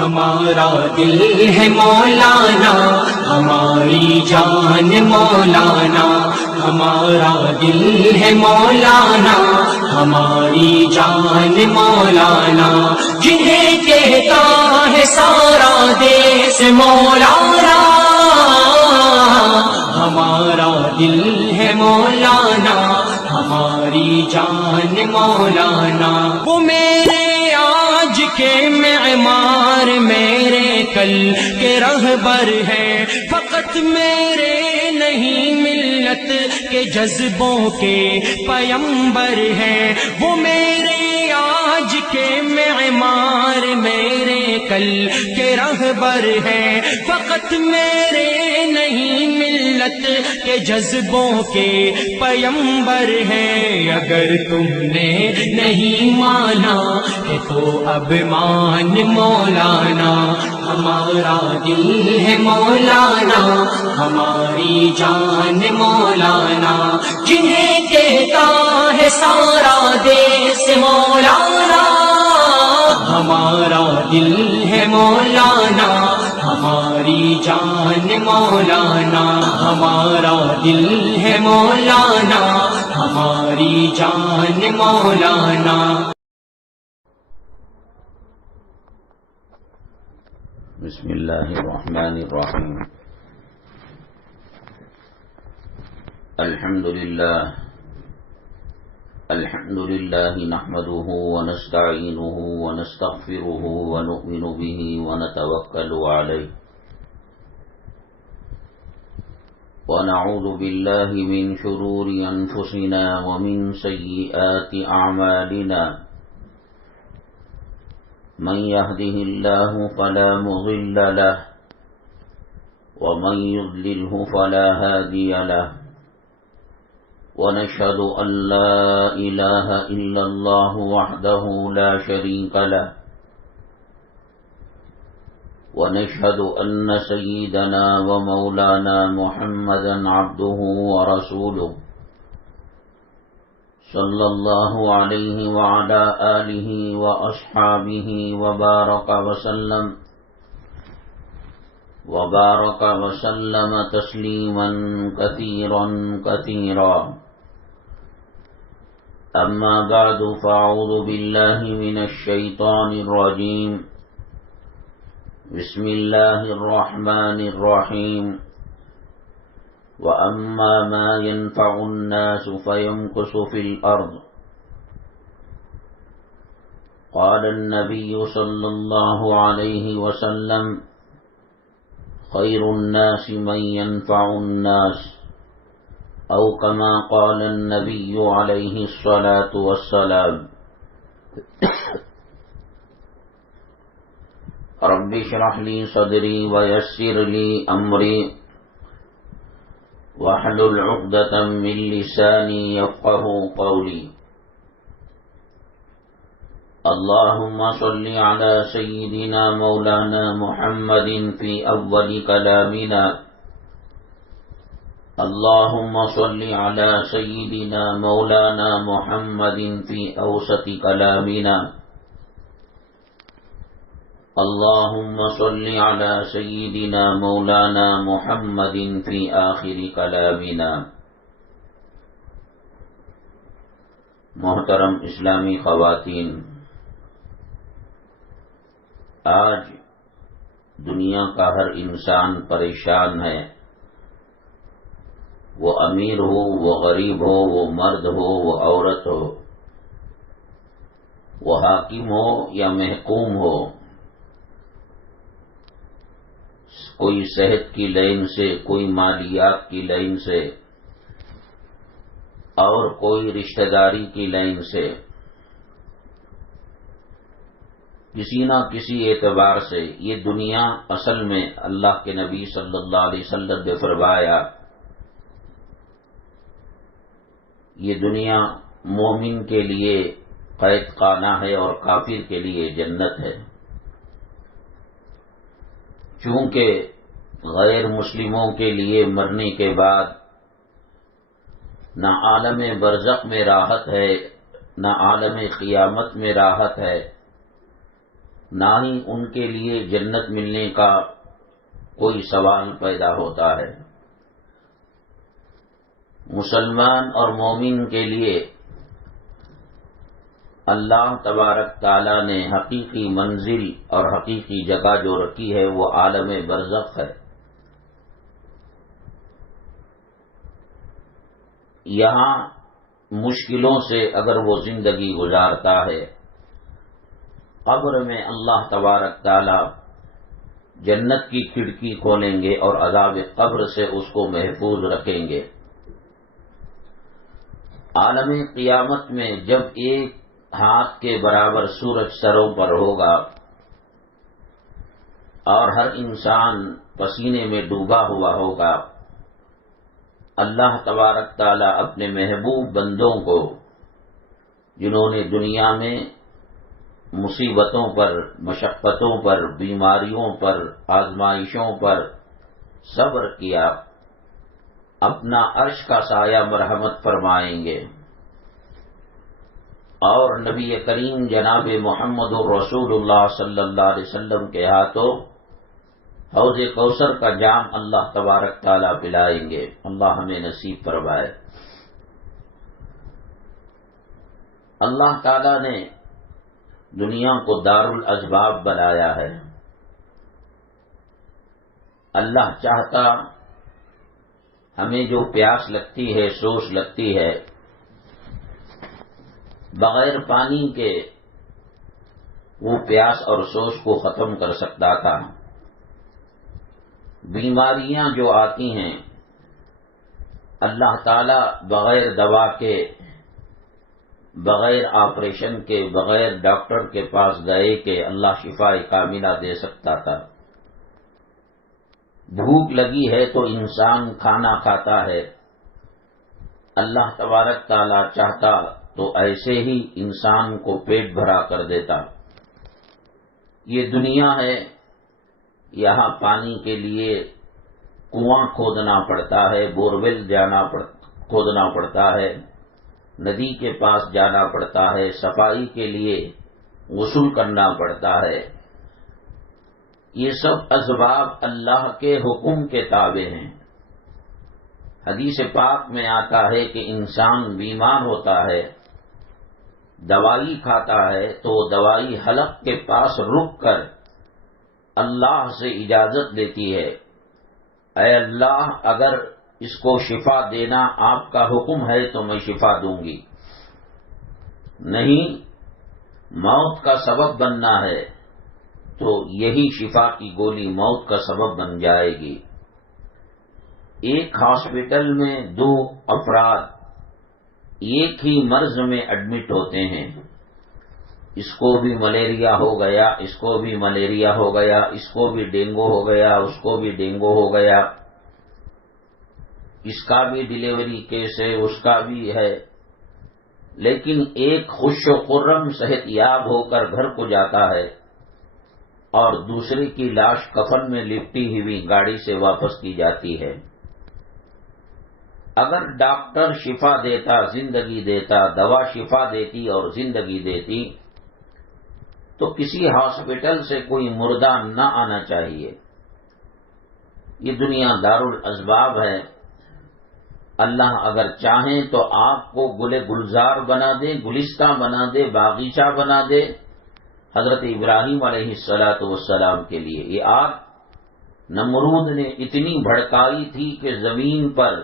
ہمارا دل ہے مولانا، ہماری جان مولانا، ہمارا دل ہے مولانا، ہماری جان مولانا، جنہیں کہتا ہے سارا دیس مولانا، ہمارا دل ہے مولانا، ہماری جان مولانا۔ وہ میرے آج کے معمار، میرے کل کے رہبر ہیں، فقط میرے نہیں ملت کے جذبوں کے پیمبر ہیں۔ وہ میرے آج کے معمار، میرے کل کے رہبر ہیں، فقط میرے نہیں ملت کے جذبوں کے پیمبر ہیں۔ اگر تم نے نہیں مانا ہے تو اب مان مولانا، ہمارا دل ہے مولانا، ہماری جان مولانا، جنہیں کہتا ہے سارا دیس مولانا، ہمارا دل ہے مولانا، ہماری جان مولانا، ہمارا دل ہے مولانا، ہماری جان مولانا۔ بسم اللہ الرحمن الرحیم۔ الحمد للہ نحمده ونستعینه ونستغفره ونؤمن به ونتوکل علیہ ونعوذ باللہ من شرور انفسنا ومن سیئات اعمالنا، من يهده الله فلا مضل له ومن يضلله فلا هادي له، ونشهد أن لا إله إلا الله وحده لا شريك له، ونشهد أن سيدنا ومولانا محمدا عبده ورسوله صلى الله عليه وعلى آله وأصحابه وبارك وسلم تسليما كثيرا كثيرا، أما بعد، فأعوذ بالله من الشيطان الرجيم، بسم الله الرحمن الرحيم، وَأَمَّا مَا يَنْفَعُ النَّاسُ فَيَمْكُثُ فِي الْأَرْضِ، قال النبي صلى الله عليه وسلم، خير الناس من ينفع الناس، أو كما قال النبي عليه الصلاة والسلام۔ رب اشرح لي صدري ويسر لي أمري واحلل عقدة من لساني يفقهوا قولي۔ اللهم صل على سيدنا مولانا محمد في أول كلامنا، اللهم صل على سيدنا مولانا محمد في أوسط كلامنا، اللهم صل على سيدنا مولانا محمد في آخر كلامنا۔ محترم اسلامی خواتین، آج دنیا کا ہر انسان پریشان ہے، وہ امیر ہو، وہ غریب ہو، وہ مرد ہو، وہ عورت ہو، وہ حاکم ہو یا محکوم ہو، کوئی صحت کی لائن سے، کوئی مالیات کی لائن سے، اور کوئی رشتہ داری کی لائن سے، کسی نہ کسی اعتبار سے یہ دنیا اصل میں اللہ کے نبی صلی اللہ علیہ وسلم نے فرمایا، یہ دنیا مومن کے لیے قید خانہ ہے اور کافر کے لیے جنت ہے۔ چونکہ غیر مسلموں کے لیے مرنے کے بعد نہ عالم برزخ میں راحت ہے، نہ عالم قیامت میں راحت ہے، نہ ہی ان کے لیے جنت ملنے کا کوئی سوال پیدا ہوتا ہے۔ مسلمان اور مومن کے لیے اللہ تبارک تعالیٰ نے حقیقی منزل اور حقیقی جگہ جو رکھی ہے وہ عالم برزخ ہے۔ یہاں مشکلوں سے اگر وہ زندگی گزارتا ہے، قبر میں اللہ تبارک تعالیٰ جنت کی کھڑکی کھولیں گے اور عذاب قبر سے اس کو محفوظ رکھیں گے۔ عالم قیامت میں جب ایک ہاتھ کے برابر سورج سروں پر ہوگا اور ہر انسان پسینے میں ڈوبا ہوا ہوگا، اللہ تبارک تعالیٰ اپنے محبوب بندوں کو، جنہوں نے دنیا میں مصیبتوں پر، مشقتوں پر، بیماریوں پر، آزمائشوں پر صبر کیا، اپنا عرش کا سایہ مرحمت فرمائیں گے، اور نبی کریم جناب محمد الرسول اللہ صلی اللہ علیہ وسلم کے ہاتھوں حوض کوثر کا جام اللہ تبارک تعالیٰ پلائیں گے۔ اللہ ہمیں نصیب فرمائے۔ اللہ تعالیٰ نے دنیا کو دار الاسباب بنایا ہے۔ اللہ چاہتا ہمیں جو پیاس لگتی ہے، سوچ لگتی ہے، بغیر پانی کے وہ پیاس اور سوچ کو ختم کر سکتا تھا۔ بیماریاں جو آتی ہیں، اللہ تعالیٰ بغیر دوا کے، بغیر آپریشن کے، بغیر ڈاکٹر کے پاس گئے کہ اللہ شفا کاملہ دے سکتا تھا۔ بھوک لگی ہے تو انسان کھانا کھاتا ہے، اللہ تبارک تعالیٰ چاہتا تو ایسے ہی انسان کو پیٹ بھرا کر دیتا۔ یہ دنیا ہے، یہاں پانی کے لیے کنواں کھودنا پڑتا ہے، بورویل کھودنا پڑتا ہے، ندی کے پاس جانا پڑتا ہے، صفائی کے لیے غسل کرنا پڑتا ہے۔ یہ سب اسباب اللہ کے حکم کے تابع ہیں۔ حدیث پاک میں آتا ہے کہ انسان بیمار ہوتا ہے، دوائی کھاتا ہے تو دوائی حلق کے پاس رک کر اللہ سے اجازت لیتی ہے، اے اللہ اگر اس کو شفا دینا آپ کا حکم ہے تو میں شفا دوں گی، نہیں موت کا سبب بننا ہے تو یہی شفا کی گولی موت کا سبب بن جائے گی۔ ایک ہاسپٹل میں 2 افراد ایک ہی مرض میں ایڈمٹ ہوتے ہیں، اس کو بھی ملیریا ہو گیا، اس کو بھی ملیریا ہو گیا، اس کو بھی ڈینگو ہو گیا، اس کو بھی ڈینگو ہو گیا، اس کا بھی ڈیلیوری کیس ہے، اس کا بھی ہے، لیکن ایک خوش و خرم صحت یاب ہو کر گھر کو جاتا ہے اور دوسرے کی لاش کفن میں لپٹی ہوئی گاڑی سے واپس کی جاتی ہے۔ اگر ڈاکٹر شفا دیتا، زندگی دیتا، دوا شفا دیتی اور زندگی دیتی تو کسی ہاسپٹل سے کوئی مردہ نہ آنا چاہیے۔ یہ دنیا دار الاسباب ہے۔ اللہ اگر چاہیں تو آپ کو گل گلزار بنا دے، گلستہ بنا دے، باغیچہ بنا دے، حضرت ابراہیم علیہ السلام کے لیے۔ یہ آگ نمرود نے اتنی بھڑکائی تھی کہ زمین پر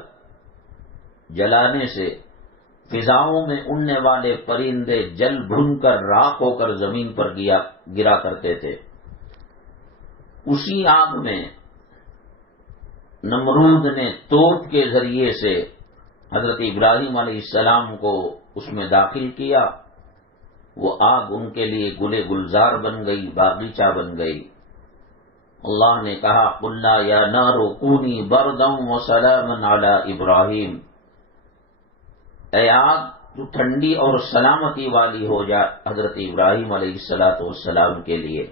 جلانے سے فضاؤں میں اڑنے والے پرندے جل بھن کر راکھ ہو کر زمین پر گرا کرتے تھے۔ اسی آگ میں نمرود نے توپ کے ذریعے سے حضرت ابراہیم علیہ السلام کو اس میں داخل کیا، وہ آگ ان کے لیے گل گلزار بن گئی، باغیچہ بن گئی۔ اللہ نے کہا قلنا یا نار کونی بردا وسلاما علی ابراہیم، اے آگ تو ٹھنڈی اور سلامتی والی ہو جا حضرت ابراہیم علیہ السلام کے لیے۔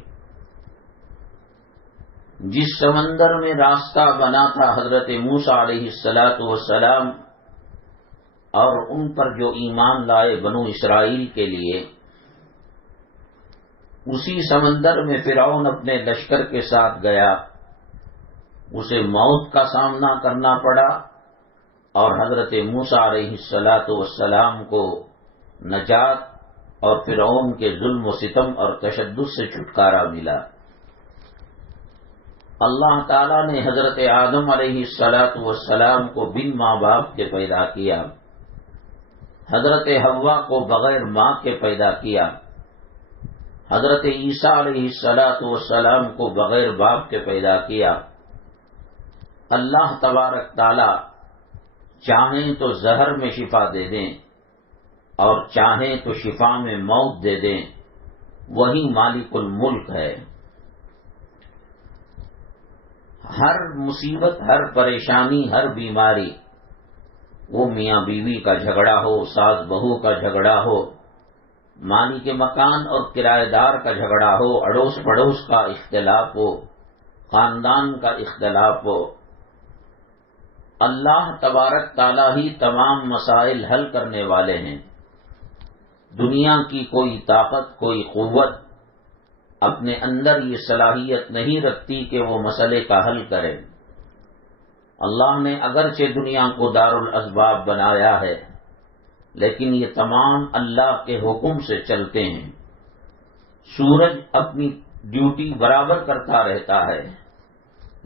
جس سمندر میں راستہ بنا تھا حضرت موسیٰ علیہ السلام اور ان پر جو ایمان لائے بنو اسرائیل کے لیے، اسی سمندر میں فرعون اپنے لشکر کے ساتھ گیا، اسے موت کا سامنا کرنا پڑا، اور حضرت موسیٰ علیہ السلام کو نجات اور فرعون کے ظلم و ستم اور تشدد سے چھٹکارا ملا۔ اللہ تعالیٰ نے حضرت آدم علیہ السلام کو بن ماں باپ کے پیدا کیا، حضرت حوا کو بغیر ماں کے پیدا کیا، حضرت عیسیٰ علیہ السلام کو بغیر باپ کے پیدا کیا۔ اللہ تبارک تعالی چاہیں تو زہر میں شفا دے دیں اور چاہیں تو شفا میں موت دے دیں، وہی مالک الملک ہے۔ ہر مصیبت، ہر پریشانی، ہر بیماری، وہ میاں بیوی کا جھگڑا ہو، ساس بہو کا جھگڑا ہو، مالک مکان اور کرایہ دار کا جھگڑا ہو، اڑوس پڑوس کا اختلاف ہو، خاندان کا اختلاف ہو، اللہ تبارک تعالیٰ ہی تمام مسائل حل کرنے والے ہیں۔ دنیا کی کوئی طاقت، کوئی قوت اپنے اندر یہ صلاحیت نہیں رکھتی کہ وہ مسئلے کا حل کرے۔ اللہ نے اگرچہ دنیا کو دارالاسباب بنایا ہے، لیکن یہ تمام اللہ کے حکم سے چلتے ہیں۔ سورج اپنی ڈیوٹی برابر کرتا رہتا ہے،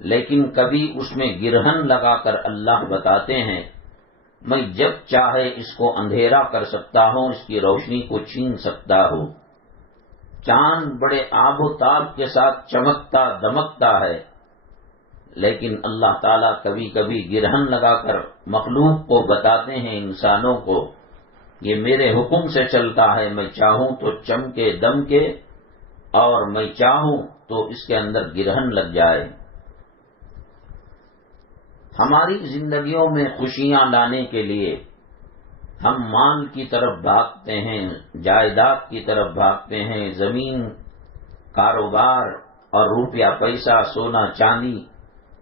لیکن کبھی اس میں گرہن لگا کر اللہ بتاتے ہیں میں جب چاہے اس کو اندھیرا کر سکتا ہوں، اس کی روشنی کو چھین سکتا ہوں۔ چاند بڑے آب و تاب کے ساتھ چمکتا دمکتا ہے، لیکن اللہ تعالیٰ کبھی کبھی گرہن لگا کر مخلوق کو بتاتے ہیں، انسانوں کو، یہ میرے حکم سے چلتا ہے، میں چاہوں تو چمکے دمکے اور میں چاہوں تو اس کے اندر گرہن لگ جائے۔ ہماری زندگیوں میں خوشیاں لانے کے لیے ہم مال کی طرف بھاگتے ہیں، جائیداد کی طرف بھاگتے ہیں، زمین، کاروبار اور روپیہ پیسہ، سونا چاندی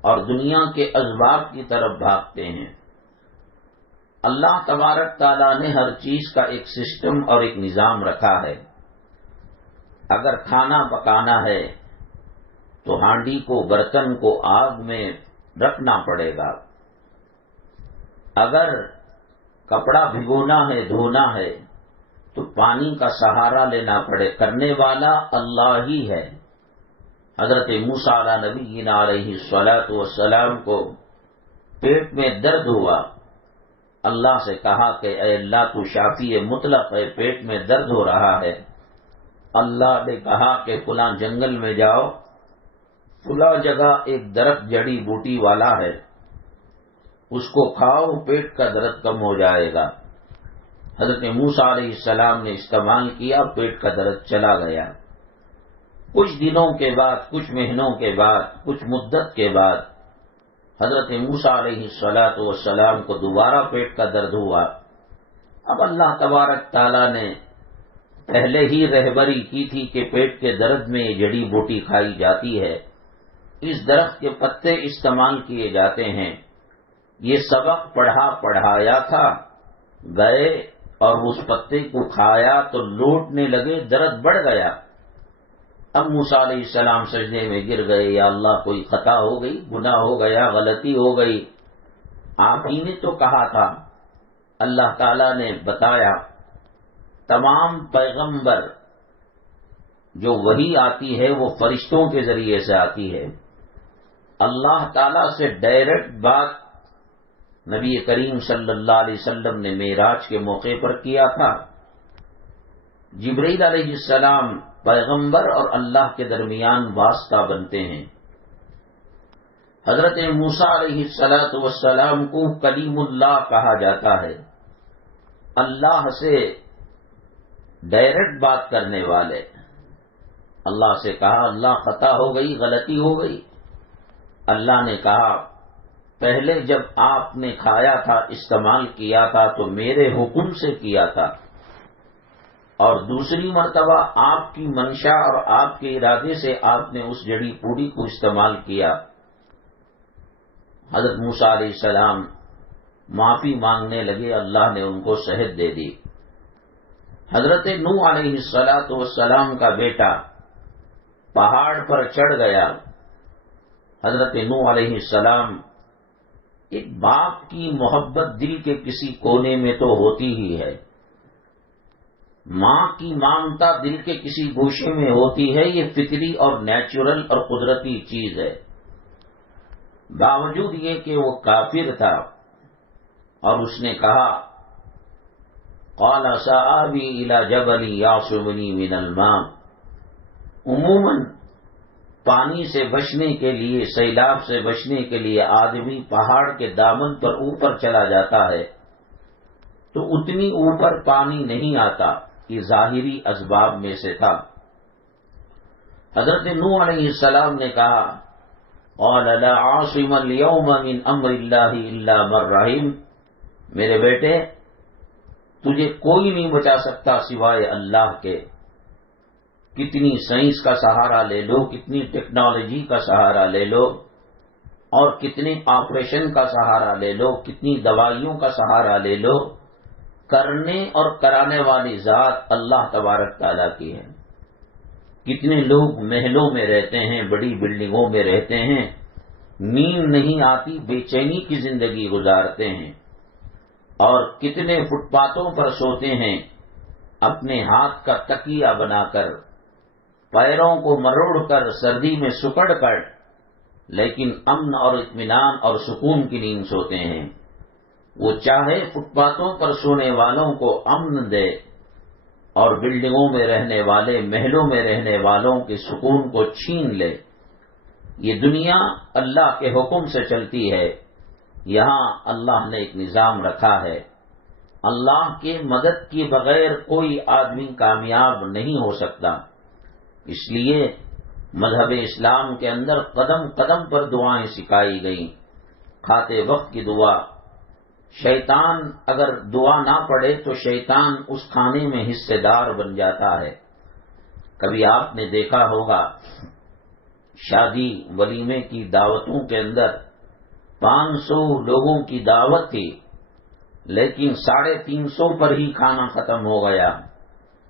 اور دنیا کے اسباب کی طرف بھاگتے ہیں۔ اللہ تبارک تعالیٰ نے ہر چیز کا ایک سسٹم اور ایک نظام رکھا ہے۔ اگر کھانا پکانا ہے تو ہانڈی کو، برتن کو آگ میں رکھنا پڑے گا۔ اگر کپڑا بھگونا ہے، دھونا ہے تو پانی کا سہارا لینا پڑے، کرنے والا اللہ ہی ہے۔ حضرت موسیٰ علیہ نبینا علیہ السلام کو پیٹ میں درد ہوا، اللہ سے کہا کہ اے اللہ تو شافی مطلق ہے، پیٹ میں درد ہو رہا ہے۔ اللہ نے کہا کہ فلاں جنگل میں جاؤ، فلاں جگہ ایک درخت جڑی بوٹی والا ہے، اس کو کھاؤ، پیٹ کا درد کم ہو جائے گا۔ حضرت موسیٰ علیہ السلام نے استعمال کیا، پیٹ کا درد چلا گیا۔ کچھ دنوں کے بعد، کچھ مہینوں کے بعد، کچھ مدت کے بعد حضرت موسیٰ علیہ السلام کو دوبارہ پیٹ کا درد ہوا۔ اب اللہ تبارک تعالیٰ نے پہلے ہی رہبری کی تھی کہ پیٹ کے درد میں یہ جڑی بوٹی کھائی جاتی ہے، اس درخت کے پتے استعمال کیے جاتے ہیں۔ یہ سبق پڑھایا تھا، گئے اور اس پتے کو کھایا تو لوٹنے لگے، درد بڑھ گیا۔ اب موسیٰ علیہ السلام سجدے میں گر گئے، یا اللہ کوئی خطا ہو گئی، گناہ ہو گیا، غلطی ہو گئی، آپ ہی نے تو کہا تھا۔ اللہ تعالیٰ نے بتایا، تمام پیغمبر جو وحی آتی ہے وہ فرشتوں کے ذریعے سے آتی ہے۔ اللہ تعالیٰ سے ڈائریکٹ بات نبی کریم صلی اللہ علیہ وسلم نے معراج کے موقع پر کیا تھا۔ جبرائیل علیہ السلام پیغمبر اور اللہ کے درمیان واسطہ بنتے ہیں۔ حضرت موسیٰ علیہ السلام کو کلیم اللہ کہا جاتا ہے، اللہ سے ڈائریکٹ بات کرنے والے۔ اللہ سے کہا، اللہ خطا ہو گئی، غلطی ہو گئی۔ اللہ نے کہا، پہلے جب آپ نے کھایا تھا، استعمال کیا تھا تو میرے حکم سے کیا تھا، اور دوسری مرتبہ آپ کی منشا اور آپ کے ارادے سے آپ نے اس جڑی بوٹی کو استعمال کیا۔ حضرت موسیٰ علیہ السلام معافی مانگنے لگے، اللہ نے ان کو صحت دے دی۔ حضرت نوح علیہ السلام کا بیٹا پہاڑ پر چڑھ گیا۔ حضرت نوح علیہ السلام، ایک باپ کی محبت دل کے کسی کونے میں تو ہوتی ہی ہے، ماں کی ممتا دل کے کسی گوشے میں ہوتی ہے، یہ فطری اور نیچرل اور قدرتی چیز ہے۔ باوجود یہ کہ وہ کافر تھا اور اس نے کہا قال سآوی الی جبل یعصمنی من الماء۔ عموماً پانی سے بچنے کے لیے، سیلاب سے بچنے کے لیے آدمی پہاڑ کے دامن پر اوپر چلا جاتا ہے تو اتنی اوپر پانی نہیں آتا، یہ ظاہری اسباب میں سے تھا۔ حضرت نوح علیہ السلام نے کہا قال لا عاصم اليوم من امر اللہ الا من رحم، میرے بیٹے تجھے کوئی نہیں بچا سکتا سوائے اللہ کے۔ کتنی سائنس کا سہارا لے لو، کتنی ٹیکنالوجی کا سہارا لے لو، اور کتنے آپریشن کا سہارا لے لو، کتنی دوائیوں کا سہارا لے لو، کرنے اور کرانے والی ذات اللہ تبارک تعالیٰ کی ہے۔ کتنے لوگ محلوں میں رہتے ہیں، بڑی بلڈنگوں میں رہتے ہیں، نیند نہیں آتی، بے چینی کی زندگی گزارتے ہیں، اور کتنے فٹ پاتھوں پر سوتے ہیں اپنے ہاتھ کا تکیہ بنا کر، پیروں کو مروڑ کر، سردی میں سکڑ کر، لیکن امن اور اطمینان اور سکون کی نیند سوتے ہیں۔ وہ چاہے فٹ پاتھوں پر سونے والوں کو امن دے اور بلڈنگوں میں رہنے والے، محلوں میں رہنے والوں کے سکون کو چھین لے۔ یہ دنیا اللہ کے حکم سے چلتی ہے، یہاں اللہ نے ایک نظام رکھا ہے۔ اللہ کے مدد کے بغیر کوئی آدمی کامیاب نہیں ہو سکتا۔ اس لیے مذہب اسلام کے اندر قدم قدم پر دعائیں سکھائی گئیں۔ کھاتے وقت کی دعا، شیطان اگر دعا نہ پڑھے تو شیطان اس کھانے میں حصے دار بن جاتا ہے۔ کبھی آپ نے دیکھا ہوگا شادی ولیمے کی دعوتوں کے اندر 500 لوگوں کی دعوت تھی، لیکن 350 پر ہی کھانا ختم ہو گیا۔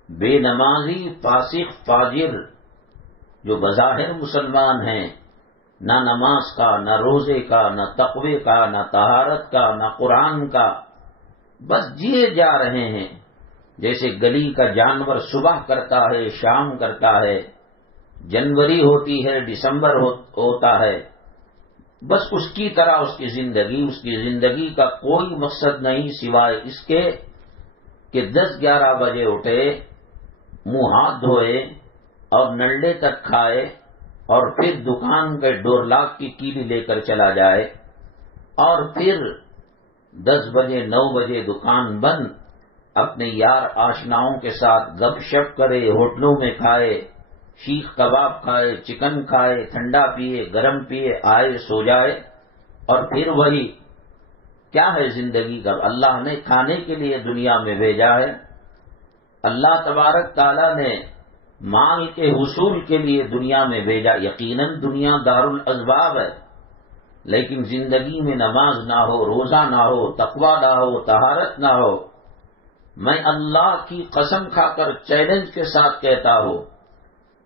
بے نمازی، فاسق، فاجر جو بظاہر مسلمان ہیں، نہ نماز کا، نہ روزے کا، نہ تقوی کا، نہ طہارت کا، نہ قرآن کا، بس جیے جا رہے ہیں جیسے گلی کا جانور صبح کرتا ہے، شام کرتا ہے، جنوری ہوتی ہے، دسمبر ہوتا ہے، بس اس کی طرح اس کی زندگی کا کوئی مقصد نہیں سوائے اس کے کہ 10-11 بجے اٹھے، منہ ہاتھ دھوئے اور نلڈے تک کھائے، اور پھر دکان کے ڈور لاک کی کیلی لے کر چلا جائے، اور پھر 10 بجے 9 بجے دکان بند، اپنے یار آشناؤں کے ساتھ گپ شپ کرے، ہوٹلوں میں کھائے، شیخ کباب کھائے، چکن کھائے، ٹھنڈا پیے، گرم پیے، آئے سو جائے، اور پھر وہی کیا ہے زندگی کا؟ اللہ نے کھانے کے لیے دنیا میں بھیجا ہے، اللہ تبارک تعالیٰ نے مال کے حصول کے لیے دنیا میں بھیجا۔ یقیناً دنیا دارالاسباب ہے، لیکن زندگی میں نماز نہ ہو، روزہ نہ ہو، تقوی نہ ہو، طہارت نہ ہو، میں اللہ کی قسم کھا کر چیلنج کے ساتھ کہتا ہوں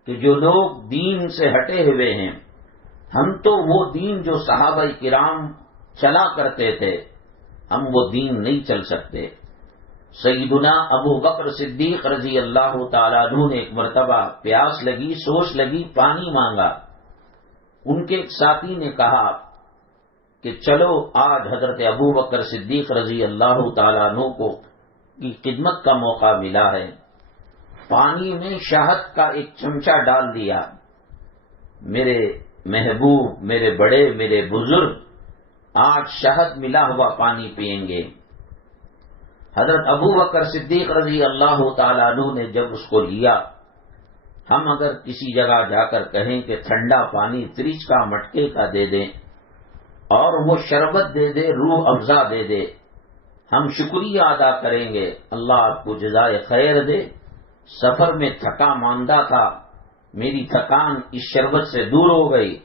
کہ جو لوگ دین سے ہٹے ہوئے ہیں، ہم تو وہ دین جو صحابہ کرام چلا کرتے تھے، ہم وہ دین نہیں چل سکتے۔ سیدنا ابو بکر صدیق رضی اللہ تعالیٰ عنہ نے ایک مرتبہ پیاس لگی، سوچ لگی، پانی مانگا۔ ان کے ایک ساتھی نے کہا کہ چلو آج حضرت ابو بکر صدیق رضی اللہ تعالیٰ عنہ کو کی خدمت کا موقع ملا ہے۔ پانی میں شہد کا ایک چمچہ ڈال دیا۔ میرے محبوب، میرے بڑے، میرے بزرگ آج شہد ملا ہوا پانی پئیں گے۔ حضرت ابو بکر صدیق رضی اللہ تعالیٰ عنہ نے جب اس کو لیا، ہم اگر کسی جگہ جا کر کہیں کہ ٹھنڈا پانی فریج کا مٹکے کا دے دیں اور وہ شربت دے دے، روح افزا دے دے، ہم شکریہ ادا کریں گے، اللہ آپ کو جزائے خیر دے۔ سفر میں تھکا ماندہ تھا، میری تھکان اس شربت سے دور ہو گئی۔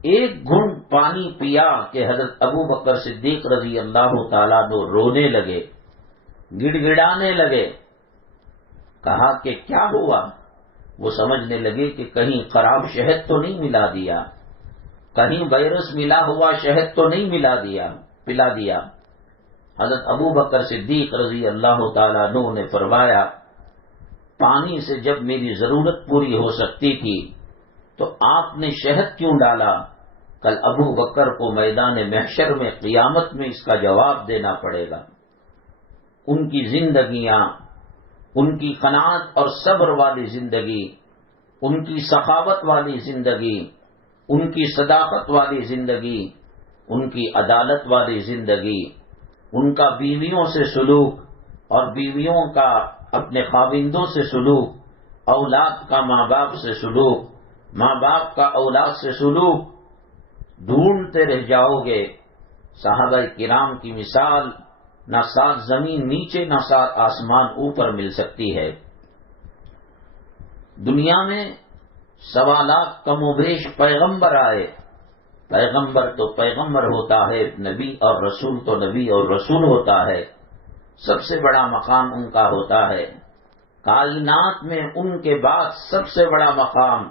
ایک گھونٹ پانی پیا کہ حضرت ابو بکر صدیق رضی اللہ تعالیٰ عنہ رونے لگے، گڑ گڑانے لگے۔ کہا کہ کیا ہوا؟ وہ سمجھنے لگے کہ کہیں خراب شہد تو نہیں ملا دیا، کہیں وائرس ملا ہوا شہد تو نہیں پلا دیا۔ حضرت ابو بکر صدیق رضی اللہ تعالیٰ عنہ نے فرمایا، پانی سے جب میری ضرورت پوری ہو سکتی تھی تو آپ نے شہد کیوں ڈالا؟ کل ابو بکر کو میدان محشر میں قیامت میں اس کا جواب دینا پڑے گا۔ ان کی زندگیاں، ان کی قناعت اور صبر والی زندگی، ان کی سخاوت والی زندگی، ان کی صداقت والی زندگی، ان کی عدالت والی زندگی، ان کا بیویوں سے سلوک اور بیویوں کا اپنے خاوندوں سے سلوک، اولاد کا ماں باپ سے سلوک، ماں باپ کا اولاد سے سلوک، ڈھونڈتے رہ جاؤ گے۔ صحابہ کرام کی مثال نہ سات زمین نیچے نہ سات آسمان اوپر مل سکتی ہے۔ دنیا میں 1.25 لاکھ کم و بیش پیغمبر آئے، پیغمبر تو پیغمبر ہوتا ہے، نبی اور رسول تو نبی اور رسول ہوتا ہے، سب سے بڑا مقام ان کا ہوتا ہے۔ کائنات میں ان کے بعد سب سے بڑا مقام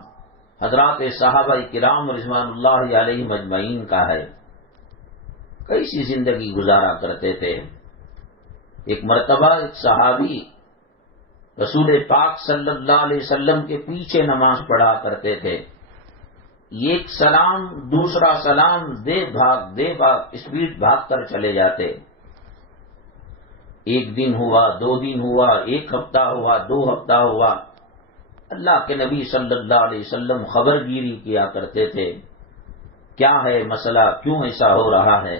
حضرات صحابہ کرام رضوان اللہ علیہم اجمعین کا ہے۔ کیسی زندگی گزارا کرتے تھے۔ ایک مرتبہ ایک صحابی رسول پاک صلی اللہ علیہ وسلم کے پیچھے نماز پڑھا کرتے تھے، ایک سلام دوسرا سلام دے بھاگ اسپیڈ بھاگ کر چلے جاتے۔ ایک دن ہوا، 2 دن ہوا، 1 ہفتہ ہوا، 2 ہفتہ ہوا، اللہ کے نبی صلی اللہ علیہ وسلم خبر گیری کیا کرتے تھے، کیا ہے مسئلہ، کیوں ایسا ہو رہا ہے؟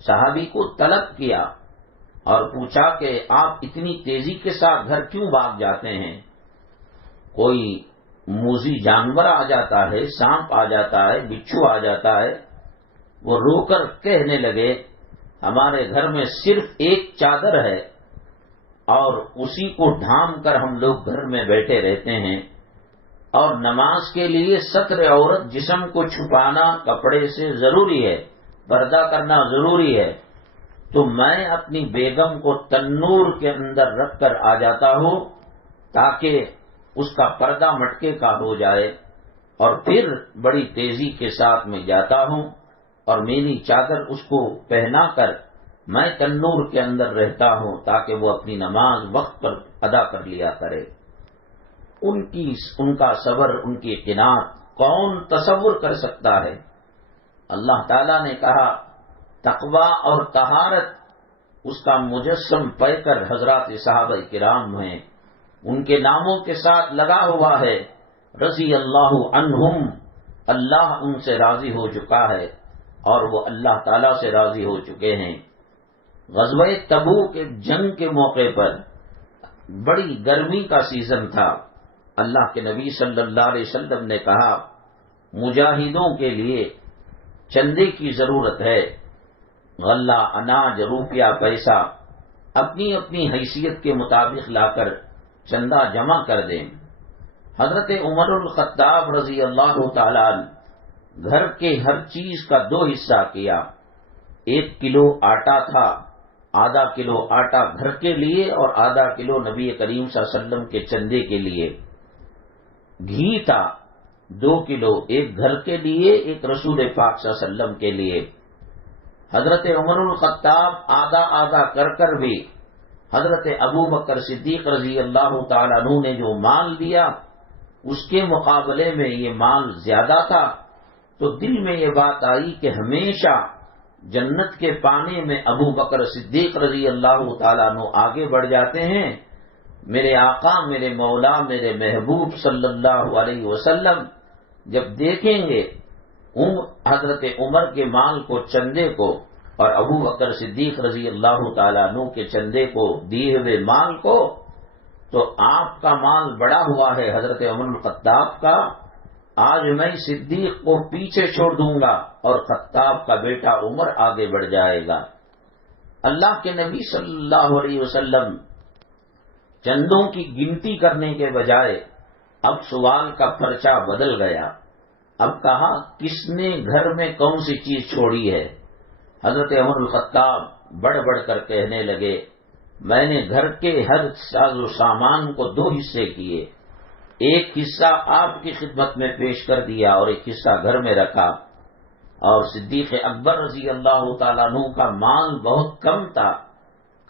صحابی کو طلب کیا اور پوچھا کہ آپ اتنی تیزی کے ساتھ گھر کیوں بھاگ جاتے ہیں؟ کوئی موذی جانور آ جاتا ہے، سانپ آ جاتا ہے، بچھو آ جاتا ہے؟ وہ رو کر کہنے لگے، ہمارے گھر میں صرف ایک چادر ہے اور اسی کو ڈھانپ کر ہم لوگ گھر میں بیٹھے رہتے ہیں، اور نماز کے لیے ستر عورت جسم کو چھپانا کپڑے سے ضروری ہے، پردہ کرنا ضروری ہے، تو میں اپنی بیگم کو تنور کے اندر رکھ کر آ جاتا ہوں تاکہ اس کا پردہ مٹکے کا ہو جائے، اور پھر بڑی تیزی کے ساتھ میں جاتا ہوں اور میری چادر اس کو پہنا کر میں تنور کے اندر رہتا ہوں تاکہ وہ اپنی نماز وقت پر ادا کر لیا کرے۔ ان کا صبر، ان کی قناعت کون تصور کر سکتا ہے؟ اللہ تعالیٰ نے کہا تقویٰ اور طہارت اس کا مجسم پے کر حضرات صحابہ کرام ہیں، ان کے ناموں کے ساتھ لگا ہوا ہے، رضی اللہ عنہم، اللہ ان سے راضی ہو چکا ہے اور وہ اللہ تعالیٰ سے راضی ہو چکے ہیں۔ غزوہ تبوک ایک جنگ کے موقع پر بڑی گرمی کا سیزن تھا، اللہ کے نبی صلی اللہ علیہ وسلم نے کہا مجاہدوں کے لیے چندے کی ضرورت ہے، غلہ، اناج، روپیہ، پیسہ اپنی اپنی حیثیت کے مطابق لا کر چندہ جمع کر دیں۔ حضرت عمر الخطاب رضی اللہ تعالی عنہ گھر کے ہر چیز کا 2 حصہ کیا، 1 کلو آٹا تھا، آدھا کلو آٹا گھر کے لیے اور آدھا کلو نبی کریم صلی اللہ علیہ وسلم کے چندے کے لیے، گھی تھا 2 کلو، 1 گھر کے لیے، 1 رسول پاک صلی اللہ علیہ وسلم کے لیے۔ حضرت عمر الخطاب آدھا آدھا کر بھی حضرت ابو بکر صدیق رضی اللہ تعالیٰ عنہ نے جو مال دیا اس کے مقابلے میں یہ مال زیادہ تھا، تو دل میں یہ بات آئی کہ ہمیشہ جنت کے پانے میں ابو بکر صدیق رضی اللہ تعالیٰ عنہ آگے بڑھ جاتے ہیں۔ میرے آقا، میرے مولا، میرے محبوب صلی اللہ علیہ وسلم جب دیکھیں گے حضرت عمر کے مال کو، چندے کو، اور ابو بکر صدیق رضی اللہ تعالیٰ عنہ کے چندے کو، دیے ہوئے مال کو، تو آپ کا مال بڑا ہوا ہے حضرت عمر الخطاب کا، آج میں صدیق کو پیچھے چھوڑ دوں گا اور خطاب کا بیٹا عمر آگے بڑھ جائے گا۔ اللہ کے نبی صلی اللہ علیہ وسلم چندوں کی گنتی کرنے کے بجائے اب سوال کا پرچہ بدل گیا، اب کہا کس نے گھر میں کون سی چیز چھوڑی ہے؟ حضرت عمر الخطاب بڑھ بڑھ کر کہنے لگے میں نے گھر کے ہر ساز و سامان کو 2 حصے کیے، ایک حصہ آپ کی خدمت میں پیش کر دیا اور ایک حصہ گھر میں رکھا. اور صدیق اکبر رضی اللہ تعالیٰ عنہ کا مال بہت کم تھا.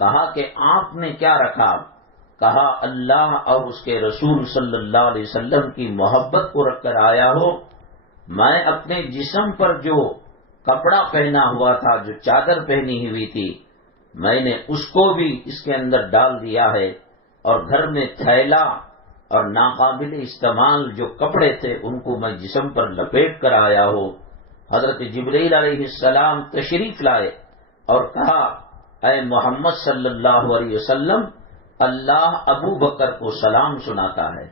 کہا کہ آپ نے کیا رکھا؟ کہا اللہ اور اس کے رسول صلی اللہ علیہ وسلم کی محبت کو رکھ کر آیا ہو. میں اپنے جسم پر جو کپڑا پہنا ہوا تھا، جو چادر پہنی ہوئی تھی، میں نے اس کو بھی اس کے اندر ڈال دیا ہے، اور گھر میں تھیلا اور ناقابل استعمال جو کپڑے تھے ان کو میں جسم پر لپیٹ کر آیا ہوں. حضرت جبرائیل علیہ السلام تشریف لائے اور کہا اے محمد صلی اللہ علیہ وسلم، اللہ ابو بکر کو سلام سناتا ہے.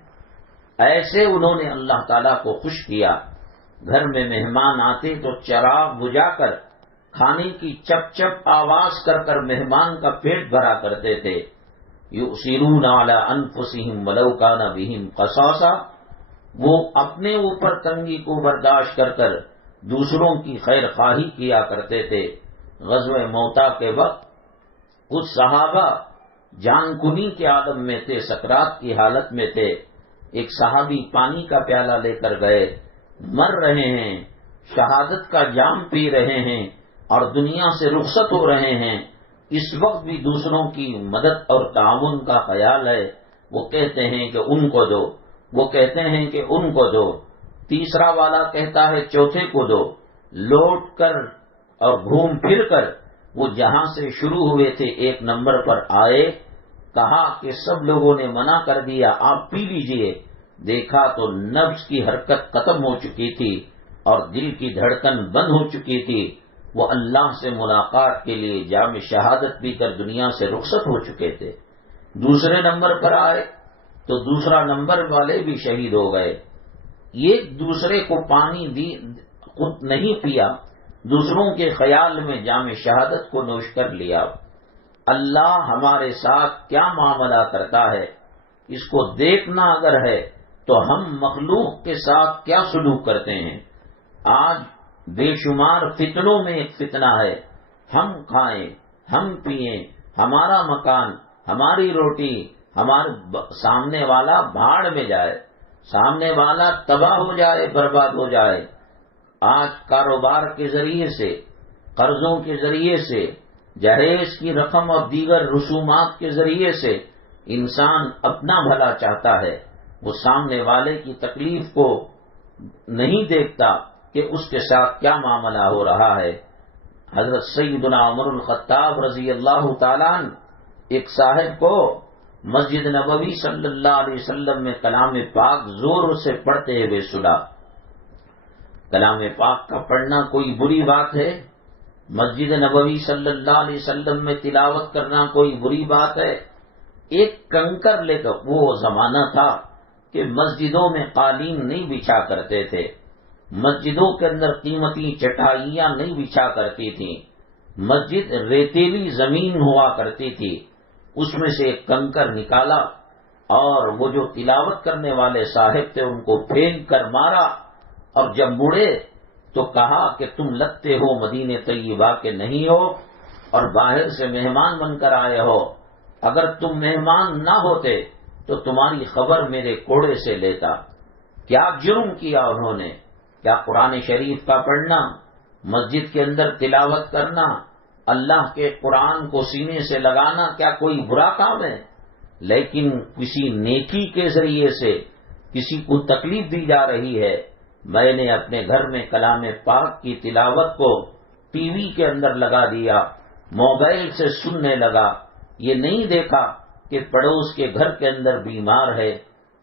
ایسے انہوں نے اللہ تعالیٰ کو خوش کیا. گھر میں مہمان آتے تو چراغ بجھا کر کھانے کی چپ چپ آواز کر کر مہمان کا پیٹ بھرا کرتے تھے. یؤثرون علی انفسہم ولو کان بہم خصاصہ، وہ اپنے اوپر تنگی کو برداشت کر کر دوسروں کی خیر خواہی کیا کرتے تھے. غزوہ موتا کے وقت کچھ صحابہ جان کنی کے عالم میں تھے، سکرات کی حالت میں تھے. ایک صحابی پانی کا پیالہ لے کر گئے، مر رہے ہیں، شہادت کا جام پی رہے ہیں اور دنیا سے رخصت ہو رہے ہیں. اس وقت بھی دوسروں کی مدد اور تعاون کا خیال ہے. وہ کہتے ہیں کہ ان کو دو، وہ کہتے ہیں کہ ان کو دو. تیسرا والا کہتا ہے چوتھے کو دو. لوٹ کر اور گھوم پھر کر وہ جہاں سے شروع ہوئے تھے ایک نمبر پر آئے. کہا کہ سب لوگوں نے منع کر دیا، آپ پی لیجئے. دیکھا تو نفس کی حرکت ختم ہو چکی تھی اور دل کی دھڑکن بند ہو چکی تھی. وہ اللہ سے ملاقات کے لیے جام شہادت پی کر دنیا سے رخصت ہو چکے تھے. دوسرے نمبر پر آئے تو دوسرا نمبر والے بھی شہید ہو گئے. ایک دوسرے کو پانی دی، خود نہیں پیا، دوسروں کے خیال میں جام شہادت کو نوش کر لیا. اللہ ہمارے ساتھ کیا معاملہ کرتا ہے اس کو دیکھنا اگر ہے تو ہم مخلوق کے ساتھ کیا سلوک کرتے ہیں. آج بے شمار فتنوں میں ایک فتنہ ہے، ہم کھائیں، ہم پیئیں، ہمارا مکان، ہماری روٹی، ہمارے سامنے والا بھاڑ میں جائے، سامنے والا تباہ ہو جائے، برباد ہو جائے. آج کاروبار کے ذریعے سے، قرضوں کے ذریعے سے، جہیز کی رقم اور دیگر رسومات کے ذریعے سے انسان اپنا بھلا چاہتا ہے. وہ سامنے والے کی تکلیف کو نہیں دیکھتا کہ اس کے ساتھ کیا معاملہ ہو رہا ہے. حضرت سیدنا عمر الخطاب رضی اللہ تعالیٰ عنہ ایک صاحب کو مسجد نبوی صلی اللہ علیہ وسلم میں کلام پاک زور سے پڑھتے ہوئے سنا. کلام پاک کا پڑھنا کوئی بری بات ہے؟ مسجد نبوی صلی اللہ علیہ وسلم میں تلاوت کرنا کوئی بری بات ہے؟ ایک کنکر لے کر، وہ زمانہ تھا کہ مسجدوں میں قالین نہیں بچھا کرتے تھے، مسجدوں کے اندر قیمتی چٹائیاں نہیں بچھا کرتی تھیں، مسجد ریتیلی زمین ہوا کرتی تھی. اس میں سے ایک کنکر نکالا اور وہ جو تلاوت کرنے والے صاحب تھے ان کو پھینک کر مارا. اور جب مڑے تو کہا کہ تم لگتے ہو مدینہ طیبہ کے نہیں ہو اور باہر سے مہمان بن کر آئے ہو. اگر تم مہمان نہ ہوتے تو تمہاری خبر میرے کوڑے سے لیتا. کیا جرم کیا انہوں نے؟ کیا قرآن شریف کا پڑھنا، مسجد کے اندر تلاوت کرنا، اللہ کے قرآن کو سینے سے لگانا کیا کوئی برا کام ہے؟ لیکن کسی نیکی کے ذریعے سے کسی کو تکلیف دی جا رہی ہے. میں نے اپنے گھر میں کلام پاک کی تلاوت کو ٹی وی کے اندر لگا دیا، موبائل سے سننے لگا. یہ نہیں دیکھا کہ پڑوس کے گھر کے اندر بیمار ہے،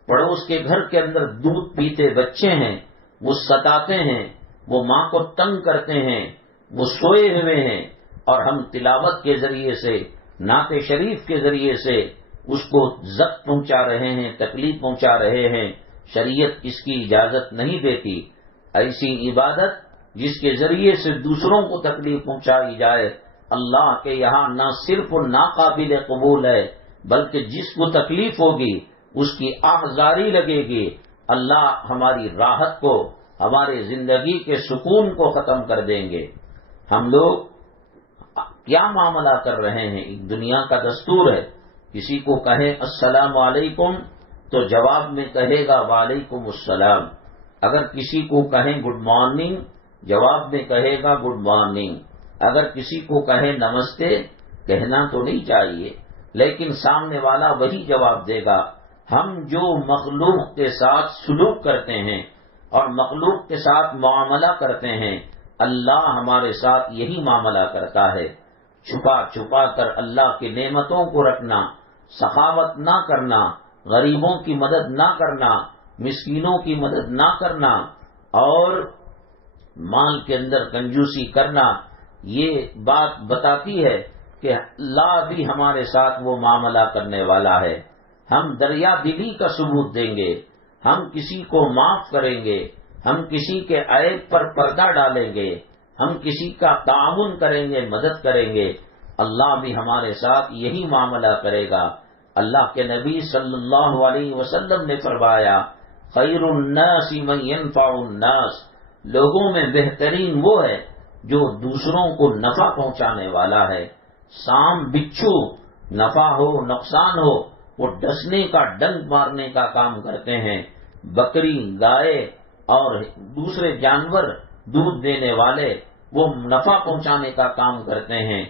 پڑوس کے گھر کے اندر دودھ پیتے بچے ہیں، وہ ستاتے ہیں، وہ ماں کو تنگ کرتے ہیں، وہ سوئے ہوئے ہیں، اور ہم تلاوت کے ذریعے سے، نعت شریف کے ذریعے سے اس کو زخم پہنچا رہے ہیں، تکلیف پہنچا رہے ہیں. شریعت اس کی اجازت نہیں دیتی. ایسی عبادت جس کے ذریعے سے دوسروں کو تکلیف پہنچائی جائے اللہ کے یہاں نہ صرف ناقابل قبول ہے بلکہ جس کو تکلیف ہوگی اس کی آہذاری لگے گی. اللہ ہماری راحت کو، ہمارے زندگی کے سکون کو ختم کر دیں گے. ہم لوگ کیا معاملہ کر رہے ہیں؟ ایک دنیا کا دستور ہے، کسی کو کہیں السلام علیکم تو جواب میں کہے گا وعلیکم السلام. اگر کسی کو کہیں گڈ مارننگ جواب میں کہے گا گڈ مارننگ. اگر کسی کو کہیں نمستے کہنا تو نہیں چاہیے، لیکن سامنے والا وہی جواب دے گا. ہم جو مخلوق کے ساتھ سلوک کرتے ہیں اور مخلوق کے ساتھ معاملہ کرتے ہیں، اللہ ہمارے ساتھ یہی معاملہ کرتا ہے. چھپا چھپا کر اللہ کی نعمتوں کو رکھنا، سخاوت نہ کرنا، غریبوں کی مدد نہ کرنا، مسکینوں کی مدد نہ کرنا اور مال کے اندر کنجوسی کرنا، یہ بات بتاتی ہے کہ اللہ بھی ہمارے ساتھ وہ معاملہ کرنے والا ہے. ہم دریا دلی کا ثبوت دیں گے، ہم کسی کو معاف کریں گے، ہم کسی کے عیب پر پردہ ڈالیں گے، ہم کسی کا تعاون کریں گے، مدد کریں گے. اللہ بھی ہمارے ساتھ یہی معاملہ کرے گا. اللہ کے نبی صلی اللہ علیہ وسلم نے فرمایا خیر الناس من ينفع الناس، لوگوں میں بہترین وہ ہے جو دوسروں کو نفع پہنچانے والا ہے. سام بچھو نفع ہو نقصان ہو وہ ڈسنے کا ڈنک مارنے کا کام کرتے ہیں. بکری گائے اور دوسرے جانور دودھ دینے والے وہ نفع پہنچانے کا کام کرتے ہیں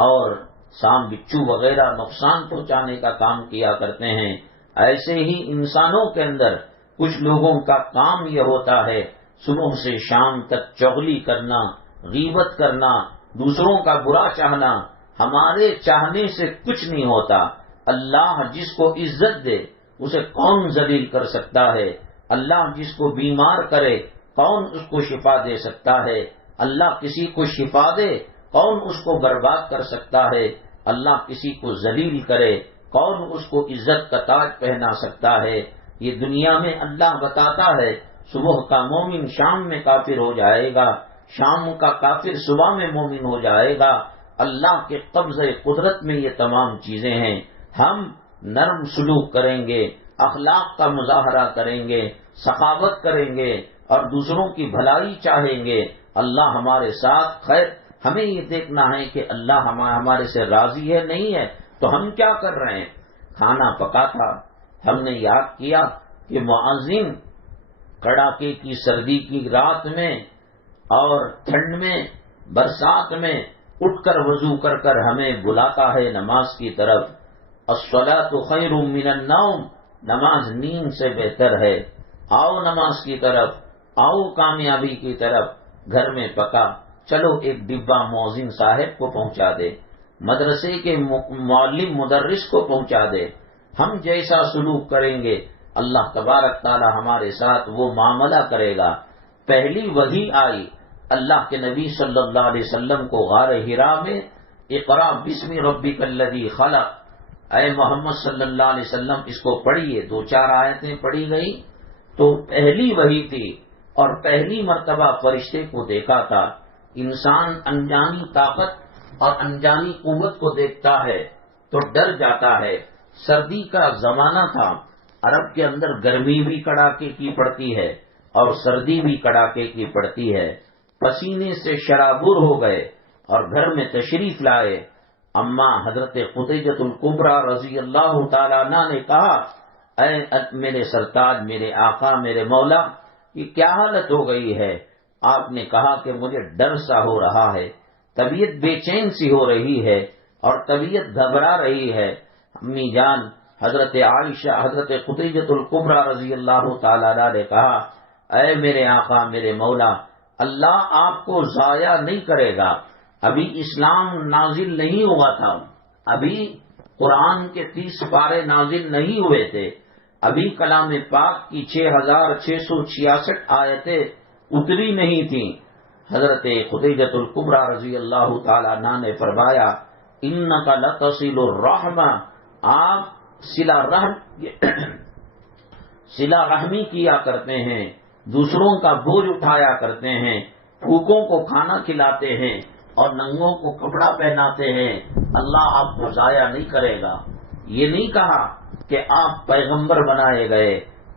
اور سام بچھو وغیرہ نقصان پہنچانے کا کام کیا کرتے ہیں. ایسے ہی انسانوں کے اندر کچھ لوگوں کا کام یہ ہوتا ہے صبح سے شام تک چغلی کرنا، غیبت کرنا، دوسروں کا برا چاہنا. ہمارے چاہنے سے کچھ نہیں ہوتا. اللہ جس کو عزت دے اسے کون ذلیل کر سکتا ہے؟ اللہ جس کو بیمار کرے کون اس کو شفا دے سکتا ہے؟ اللہ کسی کو شفا دے کون اس کو برباد کر سکتا ہے؟ اللہ کسی کو ذلیل کرے کون اس کو عزت کا تاج پہنا سکتا ہے؟ یہ دنیا میں اللہ بتاتا ہے صبح کا مومن شام میں کافر ہو جائے گا، شام کا کافر صبح میں مومن ہو جائے گا. اللہ کے قبضہ قدرت میں یہ تمام چیزیں ہیں. ہم نرم سلوک کریں گے، اخلاق کا مظاہرہ کریں گے، سخاوت کریں گے اور دوسروں کی بھلائی چاہیں گے. اللہ ہمارے ساتھ خیر. ہمیں یہ دیکھنا ہے کہ اللہ ہمارے سے راضی ہے نہیں ہے تو ہم کیا کر رہے ہیں. کھانا پکا تھا، ہم نے یاد کیا کہ مؤذن کڑاکے کی سردی کی رات میں اور ٹھنڈ میں برسات میں اٹھ کر وضو کر کر ہمیں بلاتا ہے نماز کی طرف. الصلاۃ خیر من النوم، نماز نیند سے بہتر ہے. آؤ نماز کی طرف، آؤ کامیابی کی طرف. گھر میں پکا، چلو ایک ڈبہ مؤذن صاحب کو پہنچا دے، مدرسے کے معلم مدرس کو پہنچا دے. ہم جیسا سلوک کریں گے اللہ تبارک تعالی ہمارے ساتھ وہ معاملہ کرے گا. پہلی وحی آئی اللہ کے نبی صلی اللہ علیہ وسلم کو غار حرا میں، اقرا بسم ربک الذی خلق. اے محمد صلی اللہ علیہ وسلم اس کو پڑھیے. 2-4 آیتیں پڑھی گئی تو پہلی وحی تھی اور پہلی مرتبہ فرشتے کو دیکھا تھا. انسان انجانی طاقت اور انجانی قوت کو دیکھتا ہے تو ڈر جاتا ہے. سردی کا زمانہ تھا، عرب کے اندر گرمی بھی کڑاکے کی پڑتی ہے اور سردی بھی کڑاکے کی پڑتی ہے. پسینے سے شرابور ہو گئے اور گھر میں تشریف لائے. اماں حضرت خدیجۃ الکبریٰ رضی اللہ تعالیٰ عنہ نے کہا اے میرے سرتاج، میرے آقا، میرے مولا، یہ کیا حالت ہو گئی ہے؟ آپ نے کہا کہ مجھے ڈر سا ہو رہا ہے، طبیعت بے چین سی ہو رہی ہے اور طبیعت گھبرا رہی ہے. امی جان حضرت عائشہ حضرت خدیجۃ الکبریٰ رضی اللہ تعالیٰ عنہ نے کہا اے میرے آقا، میرے مولا، اللہ آپ کو ضائع نہیں کرے گا. ابھی اسلام نازل نہیں ہوا تھا، ابھی قرآن کے 30 پارے نازل نہیں ہوئے تھے، ابھی کلام پاک کی 6666 آیتیں اتری نہیں تھیں. حضرت خدیجۃ الکبریٰ رضی اللہ تعالیٰ عنہ نے فرمایا انک لتصل الرحم، آپ صلہ رحمی کیا کرتے ہیں، دوسروں کا بوجھ اٹھایا کرتے ہیں، بھوکوں کو کھانا کھلاتے ہیں اور ننگوں کو کپڑا پہناتے ہیں. اللہ آپ کو ضائع نہیں کرے گا. یہ نہیں کہا کہ آپ پیغمبر بنائے گئے،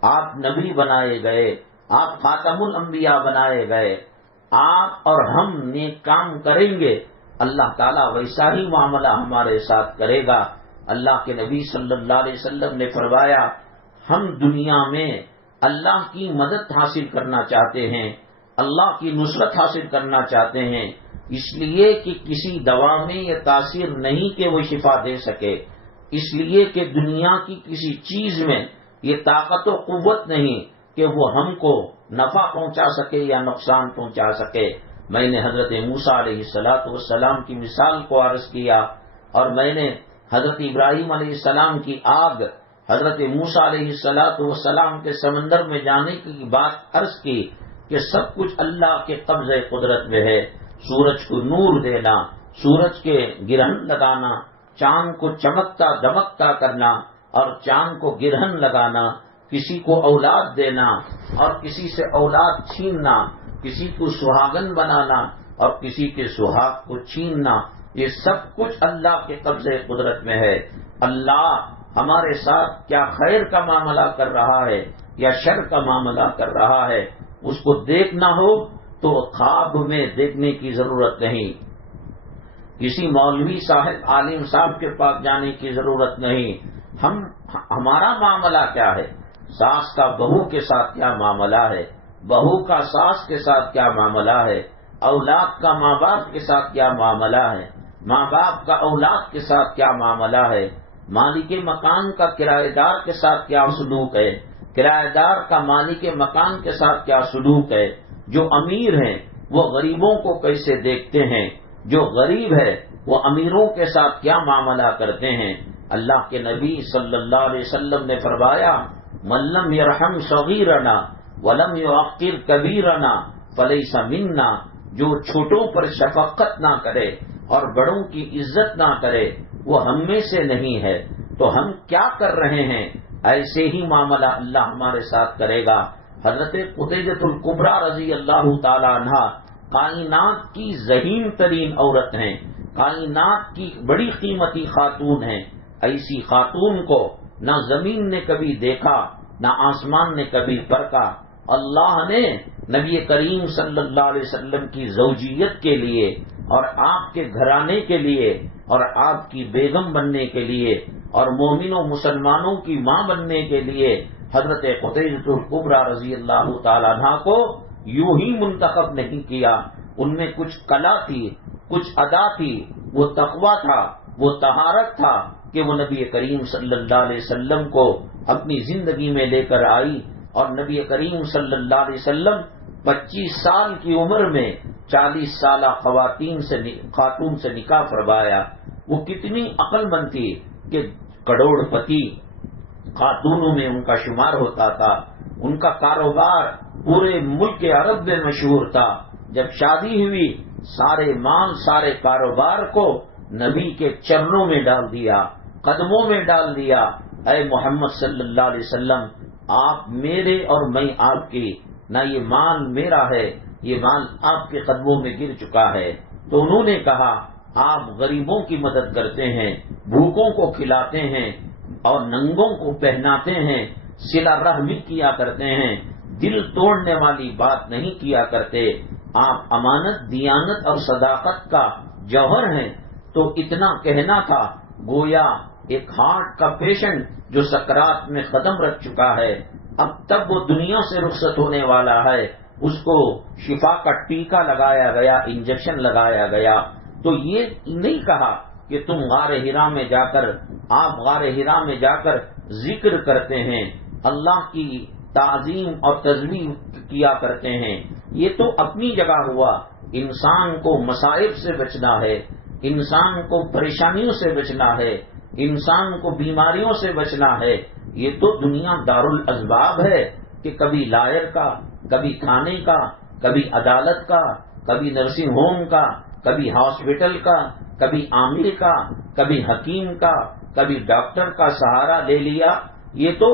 آپ نبی بنائے گئے، آپ خاتم الانبیاء بنائے گئے. آپ اور ہم نیک کام کریں گے اللہ تعالیٰ ویسا ہی معاملہ ہمارے ساتھ کرے گا. اللہ کے نبی صلی اللہ علیہ وسلم نے فرمایا ہم دنیا میں اللہ کی مدد حاصل کرنا چاہتے ہیں، اللہ کی نصرت حاصل کرنا چاہتے ہیں، اس لیے کہ کسی دوا میں یہ تاثیر نہیں کہ وہ شفا دے سکے، اس لیے کہ دنیا کی کسی چیز میں یہ طاقت و قوت نہیں کہ وہ ہم کو نفع پہنچا سکے یا نقصان پہنچا سکے۔ میں نے حضرت موسیٰ علیہ السلام کی مثال کو عرض کیا، اور میں نے حضرت ابراہیم علیہ السلام کی آگ، حضرت موسیٰ علیہ السلام کے سمندر میں جانے کی بات عرض کی کہ سب کچھ اللہ کے قبضہ قدرت میں ہے۔ سورج کو نور دینا، سورج کے گرہن لگانا، چاند کو چمکتا دمکتا کرنا اور چاند کو گرہن لگانا، کسی کو اولاد دینا اور کسی سے اولاد چھیننا، کسی کو سہاگن بنانا اور کسی کے سہاگ کو چھیننا، یہ سب کچھ اللہ کے قبضے قدرت میں ہے۔ اللہ ہمارے ساتھ کیا خیر کا معاملہ کر رہا ہے یا شر کا معاملہ کر رہا ہے، اس کو دیکھنا ہو تو خواب میں دیکھنے کی ضرورت نہیں، کسی مولوی صاحب عالم صاحب کے پاس جانے کی ضرورت نہیں۔ ہمارا معاملہ کیا ہے، ساس کا بہو کے ساتھ کیا معاملہ ہے، بہو کا ساس کے ساتھ کیا معاملہ ہے، اولاد کا ماں باپ کے ساتھ کیا معاملہ ہے، ماں باپ کا اولاد کے ساتھ کیا معاملہ ہے، مالک مکان کا کرایہ دار کے ساتھ کیا سلوک ہے، کرایہ دار کا مالک مکان کے ساتھ کیا سلوک ہے، جو امیر ہیں وہ غریبوں کو کیسے دیکھتے ہیں، جو غریب ہے وہ امیروں کے ساتھ کیا معاملہ کرتے ہیں۔ اللہ کے نبی صلی اللہ علیہ وسلم نے فرمایا، من لم یرحم صغیرنا ولم یوقر کبیرنا فلیس منا، جو چھوٹوں پر شفقت نہ کرے اور بڑوں کی عزت نہ کرے وہ ہم میں سے نہیں ہے۔ تو ہم کیا کر رہے ہیں، ایسے ہی معاملہ اللہ ہمارے ساتھ کرے گا۔ حضرت قتیبہ الکبریٰ رضی اللہ تعالی عنہ کائنات کی ذہین ترین عورت ہیں، کائنات کی بڑی قیمتی خاتون ہیں۔ ایسی خاتون کو نہ زمین نے کبھی دیکھا نہ آسمان نے کبھی پرکھا۔ اللہ نے نبی کریم صلی اللہ علیہ وسلم کی زوجیت کے لیے اور آپ کے گھرانے کے لیے اور آپ کی بیگم بننے کے لیے اور مومنوں مسلمانوں کی ماں بننے کے لیے حضرت قتیبہ الکبریٰ رضی اللہ تعالی عنہ کو یوں ہی منتخب نہیں کیا۔ ان میں کچھ کلا تھی، کچھ ادا تھی، وہ تقویٰ تھا، وہ طہارت تھا کہ وہ نبی کریم صلی اللہ علیہ وسلم کو اپنی زندگی میں لے کر آئی، اور نبی کریم صلی اللہ علیہ وسلم 25 سال کی عمر میں 40 سالہ خاتون سے نکاح فرمایا۔ وہ کتنی عقل مند تھی کہ کروڑ پتی خاتونوں میں ان کا شمار ہوتا تھا، ان کا کاروبار پورے ملک عرب میں مشہور تھا۔ جب شادی ہوئی سارے مال سارے کاروبار کو نبی کے چرنوں میں ڈال دیا، قدموں میں ڈال دیا۔ اے محمد صلی اللہ علیہ وسلم، آپ میرے اور میں آپ کی، نہ یہ مال میرا ہے، یہ مال آپ کے قدموں میں گر چکا ہے۔ تو انہوں نے کہا، آپ غریبوں کی مدد کرتے ہیں، بھوکوں کو کھلاتے ہیں اور ننگوں کو پہناتے ہیں، صلہ رحمی کیا کرتے ہیں، دل توڑنے والی بات نہیں کیا کرتے، آپ امانت دیانت اور صداقت کا جوہر ہیں۔ تو اتنا کہنا تھا گویا ایک ہارٹ کا پیشنٹ جو سکرات میں قدم رکھ چکا ہے، اب تک وہ دنیا سے رخصت ہونے والا ہے، اس کو شفا کا ٹیکہ لگایا گیا، انجیکشن لگایا گیا۔ تو یہ نہیں کہا کہ تم غار حرا میں جا کر، آپ غار حرا میں جا کر ذکر کرتے ہیں، اللہ کی تعظیم اور تسبیح کیا کرتے ہیں۔ یہ تو اپنی جگہ ہوا، انسان کو مصائب سے بچنا ہے، انسان کو پریشانیوں سے بچنا ہے، انسان کو بیماریوں سے بچنا ہے۔ یہ تو دنیا دارالاسباب ہے کہ کبھی لائر کا، کبھی کھانے کا، کبھی عدالت کا، کبھی نرسنگ ہوم کا، کبھی ہاسپٹل کا، کبھی عامل کا، کبھی حکیم کا، کبھی ڈاکٹر کا سہارا لے لیا۔ یہ تو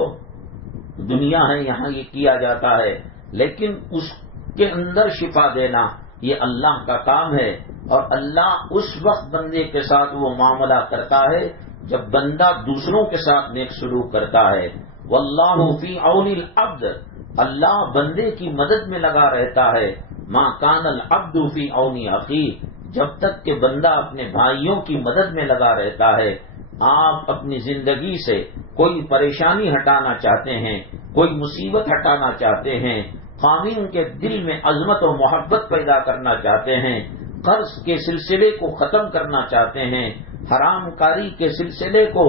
دنیا ہے، یہاں یہ کیا جاتا ہے، لیکن اس کے اندر شفا دینا یہ اللہ کا کام ہے۔ اور اللہ اس وقت بندے کے ساتھ وہ معاملہ کرتا ہے جب بندہ دوسروں کے ساتھ نیک سلوک کرتا ہے۔ واللہ فی عون العبد، اللہ بندے کی مدد میں لگا رہتا ہے۔ ما کان العبد فی عون اخیہ، جب تک کہ بندہ اپنے بھائیوں کی مدد میں لگا رہتا ہے۔ آپ اپنی زندگی سے کوئی پریشانی ہٹانا چاہتے ہیں، کوئی مصیبت ہٹانا چاہتے ہیں، قوم کے دل میں عظمت و محبت پیدا کرنا چاہتے ہیں، قرض کے سلسلے کو ختم کرنا چاہتے ہیں، حرام کاری کے سلسلے کو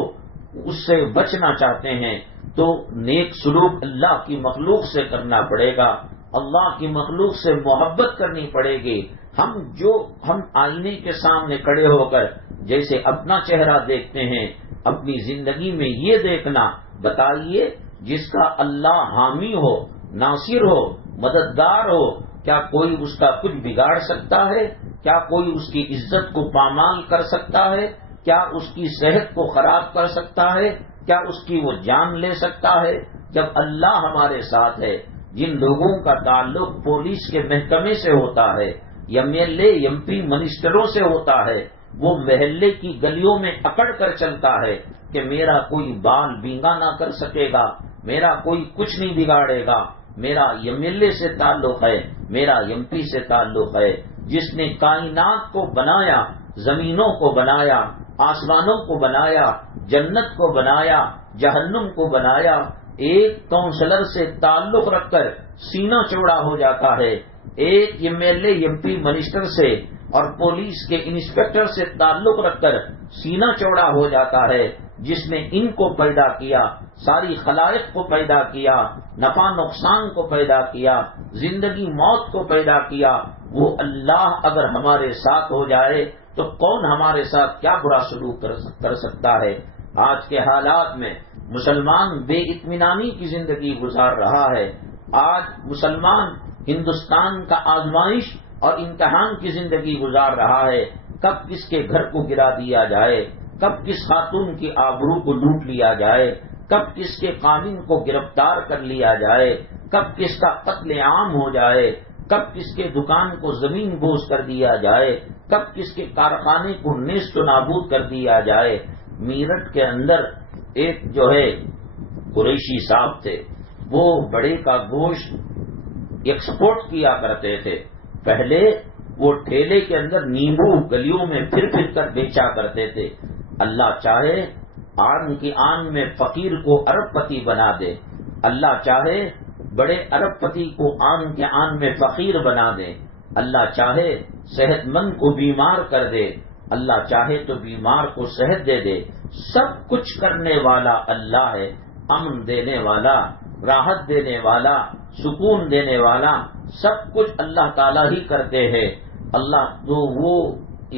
اس سے بچنا چاہتے ہیں، تو نیک سلوک اللہ کی مخلوق سے کرنا پڑے گا، اللہ کی مخلوق سے محبت کرنی پڑے گی۔ ہم آئینے کے سامنے کھڑے ہو کر جیسے اپنا چہرہ دیکھتے ہیں، اپنی زندگی میں یہ دیکھنا، بتائیے جس کا اللہ حامی ہو، ناصر ہو، مددگار ہو، کیا کوئی اس کا کچھ بگاڑ سکتا ہے؟ کیا کوئی اس کی عزت کو پامال کر سکتا ہے؟ کیا اس کی صحت کو خراب کر سکتا ہے؟ کیا اس کی وہ جان لے سکتا ہے؟ جب اللہ ہمارے ساتھ ہے، جن لوگوں کا تعلق پولیس کے محکمے سے ہوتا ہے، M L A M P منسٹروں سے ہوتا ہے، وہ محلے کی گلیوں میں اکڑ کر چلتا ہے کہ میرا کوئی بال بینگا نہ کر سکے گا، میرا کوئی کچھ نہیں بگاڑے گا، میرا ایم ایل اے سے تعلق ہے، میرا ایم پی سے تعلق ہے، جس نے کائنات کو بنایا، زمینوں کو بنایا، آسمانوں کو بنایا، جنت کو بنایا، جہنم کو بنایا، ایک کونسلر سے تعلق رکھ کر سینہ چوڑا ہو جاتا ہے، ایک M L A M P minister سے اور پولیس کے انسپکٹر سے تعلق رکھ کر سینہ چوڑا ہو جاتا ہے، جس نے ان کو پیدا کیا، ساری خلائق کو پیدا کیا، نفع نقصان کو پیدا کیا، زندگی موت کو پیدا کیا، وہ اللہ اگر ہمارے ساتھ ہو جائے تو کون ہمارے ساتھ کیا برا سلوک کر سکتا ہے؟ آج کے حالات میں مسلمان بے اطمینانی کی زندگی گزار رہا ہے، آج مسلمان ہندوستان کا آزمائش اور امتحان کی زندگی گزار رہا ہے، کب کس کے گھر کو گرا دیا جائے، کب کس خاتون کی آبرو کو لوٹ لیا جائے، کب کس کے قانون کو گرفتار کر لیا جائے، کب کس کا قتل عام ہو جائے، کب کس کے دکان کو زمین بوس کر دیا جائے، کب کس کے کارخانے کو نیست و نابود کر دیا جائے۔ میرٹھ کے اندر ایک جو ہے قریشی صاحب تھے، وہ بڑے کا گوشت ایکسپورٹ کیا کرتے تھے، پہلے وہ ٹھیلے کے اندر نیمبو گلیوں میں پھر کر بیچا کرتے تھے، اللہ چاہے آن کی آن میں فقیر کو ارب پتی بنا دے، اللہ چاہے بڑے ارب پتی کو آن کے آن میں فقیر بنا دے، اللہ چاہے صحت مند کو بیمار کر دے، اللہ چاہے تو بیمار کو صحت دے دے، سب کچھ کرنے والا اللہ ہے، امن دینے والا، راحت دینے والا، سکون دینے والا، سب کچھ اللہ تعالیٰ ہی کرتے ہیں۔ اللہ تو وہ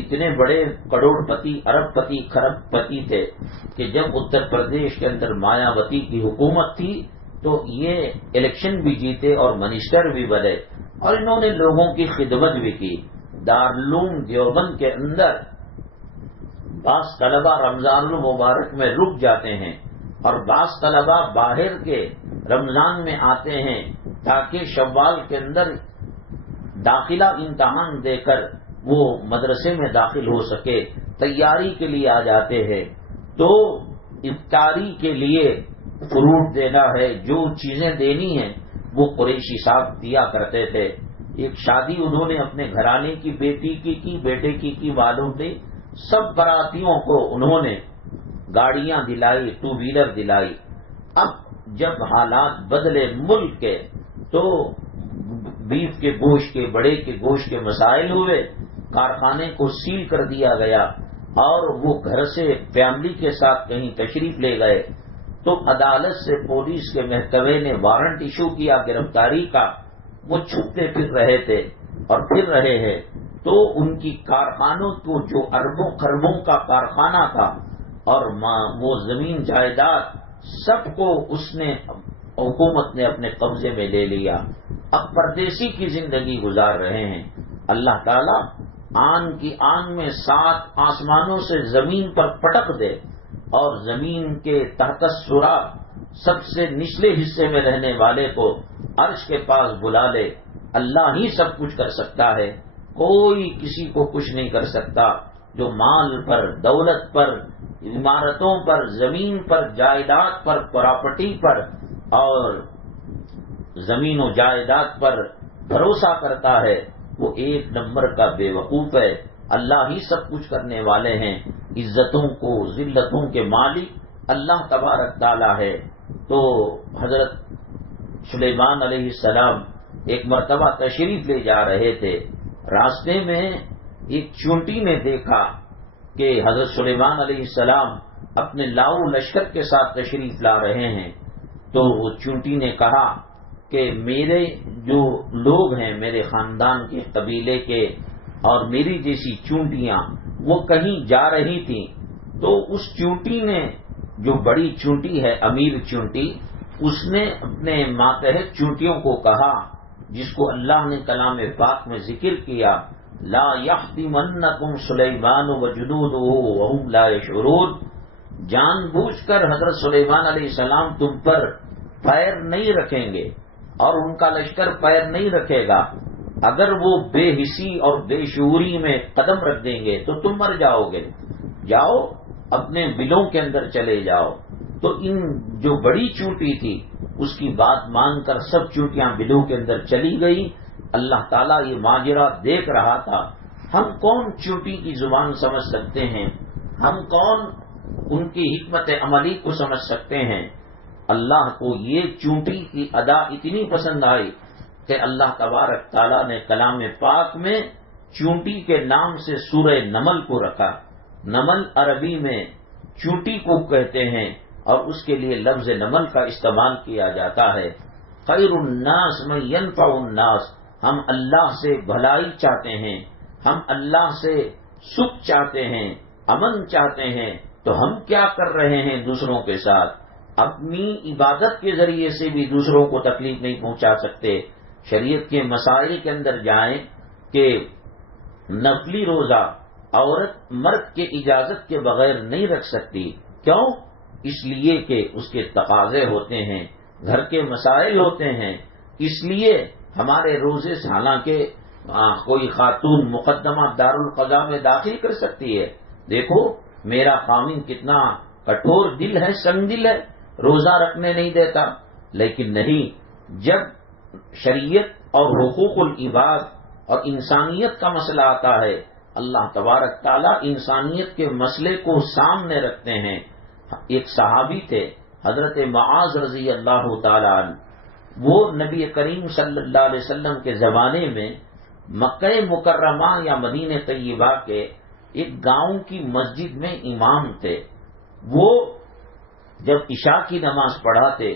اتنے بڑے کروڑ پتی، ارب پتی، کھرب پتی تھے کہ جب اتر پردیش کے اندر مایاوتی کی حکومت تھی تو یہ الیکشن بھی جیتے اور منسٹر بھی بنے، اور انہوں نے لوگوں کی خدمت بھی کی۔ دارالعلوم دیوبند کے اندر بعض طلبہ رمضان المبارک میں رک جاتے ہیں اور بعض طلبہ باہر کے رمضان میں آتے ہیں تاکہ شوال کے اندر داخلہ امتحان دے کر وہ مدرسے میں داخل ہو سکے، تیاری کے لیے آ جاتے ہیں۔ تو افطاری کے لیے فروٹ دینا ہے، جو چیزیں دینی ہیں وہ قریشی صاحب دیا کرتے تھے۔ ایک شادی انہوں نے اپنے گھرانے کی بیٹی کی بیٹے کی معلوم تھی، سب براتیوں کو انہوں نے گاڑیاں دلائی، ٹو ویلر دلائی۔ اب جب حالات بدلے ملک کے تو بیف کے گوشت کے، بڑے کے گوشت کے مسائل ہوئے، کارخانے کو سیل کر دیا گیا اور وہ گھر سے فیملی کے ساتھ کہیں تشریف لے گئے تو عدالت سے پولیس کے محکمے نے وارنٹ ایشو کیا گرفتاری کا۔ وہ چھپتے پھر رہے تھے اور پھر رہے ہیں، تو ان کی کارخانوں کو جو اربوں خربوں کا کارخانہ تھا اور وہ زمین جائیداد سب کو اس نے حکومت نے اپنے قبضے میں لے لیا۔ اب پردیسی کی زندگی گزار رہے ہیں۔ اللہ تعالیٰ آن کی آن میں 7 آسمانوں سے زمین پر پٹک دے اور زمین کے تحت الثری سب سے نچلے حصے میں رہنے والے کو عرش کے پاس بلا لے۔ اللہ ہی سب کچھ کر سکتا ہے، کوئی کسی کو کچھ نہیں کر سکتا۔ جو مال پر، دولت پر، عمارتوں پر، زمین پر، جائیداد پر، پراپرٹی پر اور زمین و جائیداد پر بھروسہ کرتا ہے وہ 1 نمبر کا بے وقوف ہے۔ اللہ ہی سب کچھ کرنے والے ہیں، عزتوں کو، ذلتوں کے مالک اللہ تبارک تعالیٰ ہے۔ تو حضرت سلیمان علیہ السلام ایک مرتبہ تشریف لے جا رہے تھے، راستے میں ایک چونٹی نے دیکھا کہ حضرت سلیمان علیہ السلام اپنے لاؤ لشکر کے ساتھ تشریف لا رہے ہیں، تو وہ چونٹی نے کہا کہ میرے جو لوگ ہیں، میرے خاندان کے قبیلے کے اور میری جیسی چونٹیاں وہ کہیں جا رہی تھیں، تو اس چونٹی نے، جو بڑی چونٹی ہے امیر چونٹی، اس نے اپنے ماتحت چونٹیوں کو کہا، جس کو اللہ نے کلام پاک میں ذکر کیا، لا یحطمنکم سلیمان وجنودہ وہم لا یشعرون، جان بوجھ کر حضرت سلیمان علیہ السلام تم پر پیر نہیں رکھیں گے اور ان کا لشکر پیر نہیں رکھے گا، اگر وہ بے حسی اور بے شعوری میں قدم رکھ دیں گے تو تم مر جاؤ گے، جاؤ اپنے بلوں کے اندر چلے جاؤ۔ تو ان جو بڑی چونٹی تھی اس کی بات مان کر سب چونٹیاں بلوں کے اندر چلی گئی۔ اللہ تعالیٰ یہ ماجرا دیکھ رہا تھا، ہم کون چونٹی کی زبان سمجھ سکتے ہیں، ہم کون ان کی حکمت عملی کو سمجھ سکتے ہیں۔ اللہ کو یہ چونٹی کی ادا اتنی پسند آئی کہ اللہ تبارک تعالیٰ نے کلام پاک میں چونٹی کے نام سے سورہ نمل کو رکھا۔ نمل عربی میں چونٹی کو کہتے ہیں اور اس کے لیے لفظ نمل کا استعمال کیا جاتا ہے۔ خیر الناس من ينفع الناس، ہم اللہ سے بھلائی چاہتے ہیں، ہم اللہ سے سکھ چاہتے ہیں، امن چاہتے ہیں، تو ہم کیا کر رہے ہیں دوسروں کے ساتھ؟ اپنی عبادت کے ذریعے سے بھی دوسروں کو تکلیف نہیں پہنچا سکتے۔ شریعت کے مسائل کے اندر جائیں کہ نفلی روزہ عورت مرد کے اجازت کے بغیر نہیں رکھ سکتی، کیوں؟ اس لیے کہ اس کے تقاضے ہوتے ہیں، گھر کے مسائل ہوتے ہیں، اس لیے ہمارے روزے سے حالانکہ کوئی خاتون مقدمہ دارالقضاء میں داخل کر سکتی ہے، دیکھو میرا خامن کتنا کٹھور دل ہے، سنگ دل ہے، روزہ رکھنے نہیں دیتا، لیکن نہیں، جب شریعت اور حقوق العباد اور انسانیت کا مسئلہ آتا ہے، اللہ تبارک تعالیٰ انسانیت کے مسئلے کو سامنے رکھتے ہیں۔ ایک صحابی تھے حضرت معاذ رضی اللہ تعالیٰ عنہ، وہ نبی کریم صلی اللہ علیہ وسلم کے زمانے میں مکہ مکرمہ یا مدینہ طیبہ کے ایک گاؤں کی مسجد میں امام تھے۔ وہ جب عشاء کی نماز پڑھاتے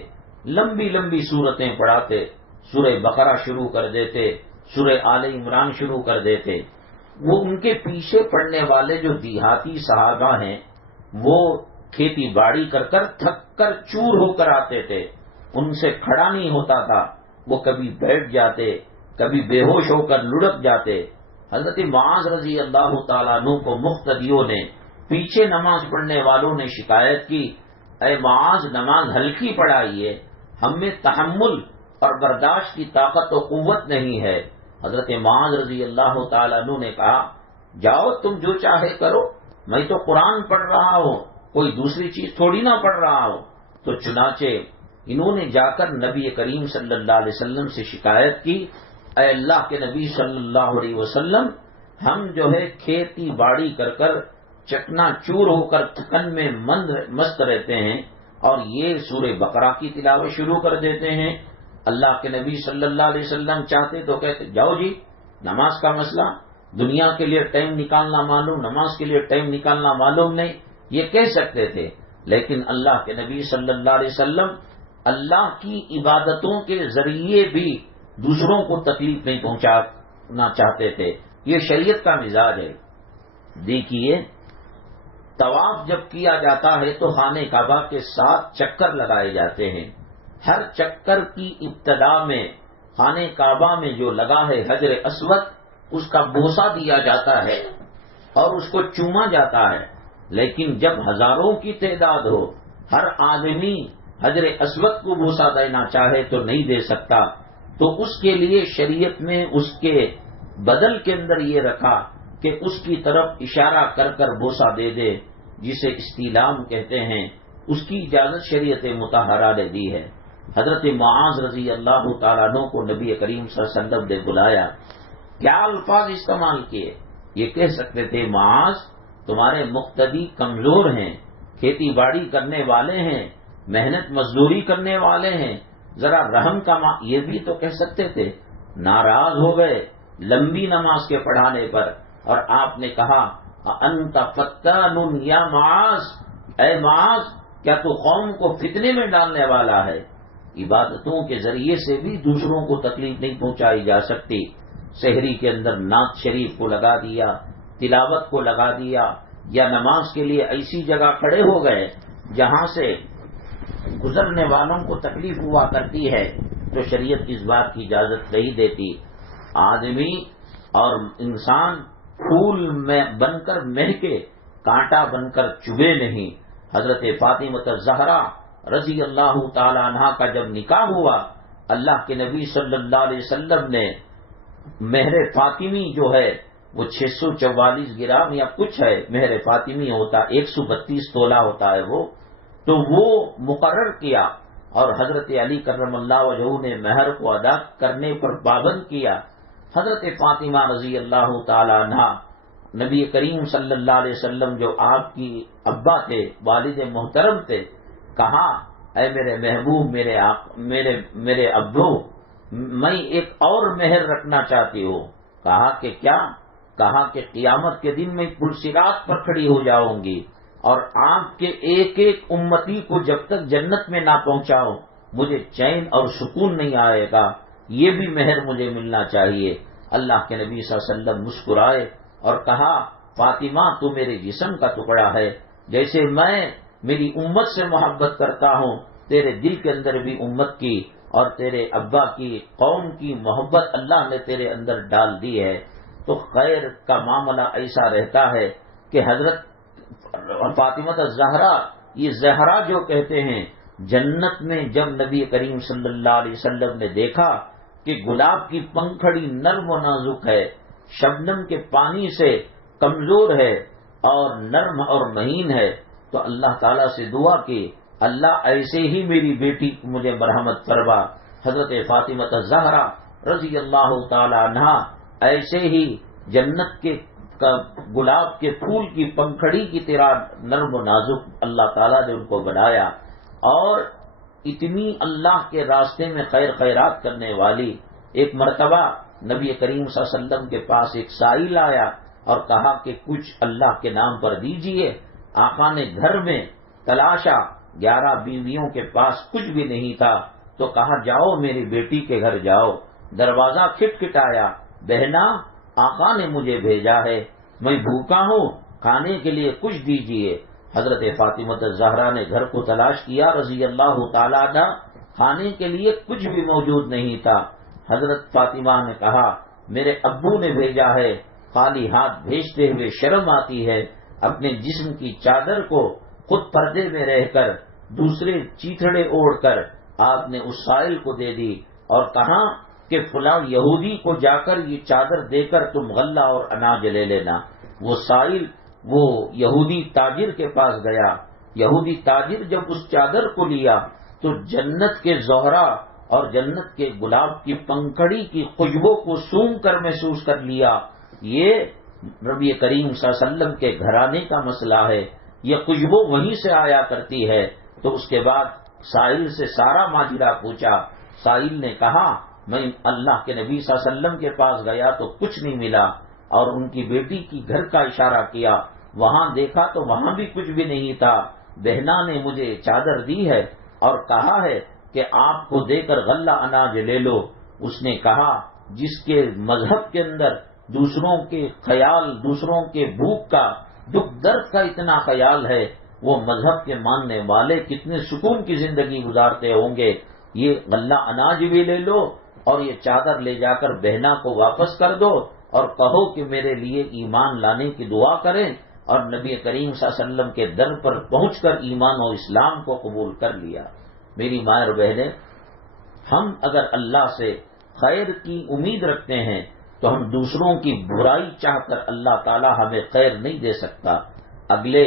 لمبی لمبی صورتیں پڑھاتے، سورہ بقرہ شروع کر دیتے، سورہ آل عمران شروع کر دیتے۔ وہ ان کے پیچھے پڑنے والے جو دیہاتی صحابہ ہیں وہ کھیتی باڑی کر کر تھک کر چور ہو کر آتے تھے، ان سے کھڑا نہیں ہوتا تھا، وہ کبھی بیٹھ جاتے، کبھی بے ہوش ہو کر لڑک جاتے۔ حضرت معاذ رضی اللہ تعالیٰ عنہ کو مقتدیوں نے، پیچھے نماز پڑھنے والوں نے شکایت کی، اے معاذ نماز ہلکی پڑھائیے، ہم میں تحمل اور برداشت کی طاقت و قوت نہیں ہے۔ حضرت معاذ رضی اللہ تعالیٰ عنہ نے کہا، جاؤ تم جو چاہے کرو، میں تو قرآن پڑھ رہا ہوں، کوئی دوسری چیز تھوڑی نہ پڑھ رہا ہوں۔ تو چنانچہ انہوں نے جا کر نبی کریم صلی اللہ علیہ وسلم سے شکایت کی، اے اللہ کے نبی صلی اللہ علیہ وسلم، ہم جو ہے کھیتی باڑی کر کر چکنا چور ہو کر تھکن میں مست رہتے ہیں اور یہ سورہ بقرہ کی تلاوت شروع کر دیتے ہیں۔ اللہ کے نبی صلی اللہ علیہ وسلم چاہتے تو کہتے، جاؤ جی، نماز کا مسئلہ، دنیا کے لیے ٹائم نکالنا معلوم، نماز کے لیے ٹائم نکالنا معلوم نہیں، یہ کہہ سکتے تھے، لیکن اللہ کے نبی صلی اللہ علیہ وسلم اللہ کی عبادتوں کے ذریعے بھی دوسروں کو تکلیف نہیں پہنچانا چاہتے تھے۔ یہ شریعت کا مزاج ہے۔ دیکھیے، طواف جب کیا جاتا ہے تو خانہ کعبہ کے 7 چکر لگائے جاتے ہیں۔ ہر چکر کی ابتدا میں خانہ کعبہ میں جو لگا ہے حجر اسود، اس کا بوسہ دیا جاتا ہے اور اس کو چوما جاتا ہے، لیکن جب ہزاروں کی تعداد ہو، ہر آدمی حجر اسود کو بوسہ دینا چاہے تو نہیں دے سکتا، تو اس کے لیے شریعت میں اس کے بدل کے اندر یہ رکھا کہ اس کی طرف اشارہ کر کر بوسہ دے دے، جسے استیلام کہتے ہیں، اس کی اجازت شریعت مطہرہ نے دی ہے۔ حضرت معاذ رضی اللہ تعالیٰ عنہ کو نبی کریم صلی اللہ علیہ وسلم نے بلایا، کیا الفاظ استعمال کیے؟ یہ کہہ سکتے تھے، معاذ تمہارے مقتدی کمزور ہیں، کھیتی باڑی کرنے والے ہیں، محنت مزدوری کرنے والے ہیں، ذرا رحم کا یہ بھی تو کہہ سکتے تھے۔ ناراض ہو گئے لمبی نماز کے پڑھانے پر، اور آپ نے کہا انت فتان یا معاذ، اے معاذ کیا تو قوم کو فتنے میں ڈالنے والا ہے؟ عبادتوں کے ذریعے سے بھی دوسروں کو تکلیف نہیں پہنچائی جا سکتی۔ سحری کے اندر نعت شریف کو لگا دیا، تلاوت کو لگا دیا، یا نماز کے لیے ایسی جگہ کھڑے ہو گئے جہاں سے گزرنے والوں کو تکلیف ہوا کرتی ہے، تو شریعت اس بات کی اجازت نہیں دیتی۔ آدمی اور انسان پھول میں بن کر مہکے، کانٹا بن کر چبھے نہیں۔ حضرت فاطمہ الزہرا رضی اللہ تعالی عنہا کا جب نکاح ہوا، اللہ کے نبی صلی اللہ علیہ وسلم نے مہر فاطمی جو ہے وہ 644 گرام یا کچھ ہے، مہر فاطمی ہوتا 132 تولہ ہوتا ہے وہ، تو وہ مقرر کیا، اور حضرت علی کرم اللہ وجہہ نے مہر کو ادا کرنے پر پابند کیا۔ حضرت فاطمہ رضی اللہ تعالی عنہا نبی کریم صلی اللہ علیہ وسلم جو آپ کی ابا تھے، والد محترم تھے، کہا اے میرے محبوب، میرے ابو، میں ایک اور مہر رکھنا چاہتی ہوں۔ کہا کہ کیا؟ کہا کہ قیامت کے دن میں پلصراط پر کھڑی ہو جاؤں گی، اور آپ کے ایک ایک امتی کو جب تک جنت میں نہ پہنچاؤ مجھے چین اور سکون نہیں آئے گا، یہ بھی مہر مجھے ملنا چاہیے۔ اللہ کے نبی صلی اللہ علیہ وسلم مسکرائے اور کہا فاطمہ تو میرے جسم کا ٹکڑا ہے، جیسے میں میری امت سے محبت کرتا ہوں، تیرے دل کے اندر بھی امت کی اور تیرے ابا کی قوم کی محبت اللہ نے تیرے اندر ڈال دی ہے۔ تو خیر کا معاملہ ایسا رہتا ہے کہ حضرت فاطمہ الزہرا، یہ زہرا جو کہتے ہیں، جنت میں جب نبی کریم صلی اللہ علیہ وسلم نے دیکھا کہ گلاب کی پنکھڑی نرم و نازک ہے، شبنم کے پانی سے کمزور ہے اور نرم اور مہین ہے، تو اللہ تعالیٰ سے دعا کی اللہ ایسے ہی میری بیٹی کو مجھے مرحمت فرما۔ حضرت فاطمہ الزہرا رضی اللہ تعالی عنہا ایسے ہی جنت کے گلاب کے پھول کی پنکھڑی کی طرح نرم و نازک اللہ تعالیٰ نے ان کو بنایا، اور اتنی اللہ کے راستے میں خیرات کرنے والی۔ ایک مرتبہ نبی کریم صلی اللہ علیہ وسلم کے پاس ایک سائل آیا اور کہا کہ کچھ اللہ کے نام پر دیجئے۔ آقا نے گھر میں تلاشا، 11 بیویوں کے پاس کچھ بھی نہیں تھا، تو کہا جاؤ میری بیٹی کے گھر جاؤ۔ دروازہ کھٹکھٹایا، بہنا آقا نے مجھے بھیجا ہے، میں بھوکا ہوں، کھانے کے لیے کچھ دیجئے۔ حضرت فاطمہ الزہرا نے گھر کو تلاش کیا رضی اللہ تعالیٰ عنہ، کھانے کے لیے کچھ بھی موجود نہیں تھا۔ حضرت فاطمہ نے کہا میرے ابو نے بھیجا ہے، خالی ہاتھ بھیجتے ہوئے شرم آتی ہے، اپنے جسم کی چادر کو خود پردے میں رہ کر دوسرے چیتڑے اوڑھ کر آپ نے اس سائل کو دے دی، اور کہا کہ فلاں یہودی کو جا کر یہ چادر دے کر تم غلہ اور اناج لے لینا۔ وہ سائل وہ یہودی تاجر کے پاس گیا، یہودی تاجر جب اس چادر کو لیا تو جنت کے زہرا اور جنت کے گلاب کی پنکھڑی کی خوشبو کو سونگھ کر محسوس کر لیا۔ یہ نبی کریم صلی اللہ علیہ وسلم کے گھرانے کا مسئلہ ہے، یہ خوشبو وہیں سے آیا کرتی ہے۔ تو اس کے بعد سائل سے سارا ماجرا پوچھا۔ سائل نے کہا میں اللہ کے نبی صلی اللہ علیہ وسلم کے پاس گیا تو کچھ نہیں ملا، اور ان کی بیٹی کی گھر کا اشارہ کیا، وہاں دیکھا تو وہاں بھی کچھ بھی نہیں تھا۔ بہنا نے مجھے چادر دی ہے اور کہا ہے کہ آپ کو دے کر غلہ اناج لے لو۔ اس نے کہا جس کے مذہب کے اندر دوسروں کے خیال، دوسروں کے بھوک کا، دکھ درد کا اتنا خیال ہے، وہ مذہب کے ماننے والے کتنے سکون کی زندگی گزارتے ہوں گے۔ یہ غلہ اناج بھی لے لو اور یہ چادر لے جا کر بہنا کو واپس کر دو اور کہو کہ میرے لیے ایمان لانے کی دعا کریں، اور نبی کریم صلی اللہ علیہ وسلم کے در پر پہنچ کر ایمان و اسلام کو قبول کر لیا۔ میری ماں اور بہنیں، ہم اگر اللہ سے خیر کی امید رکھتے ہیں تو ہم دوسروں کی برائی چاہ کر اللہ تعالی ہمیں خیر نہیں دے سکتا۔ اگلے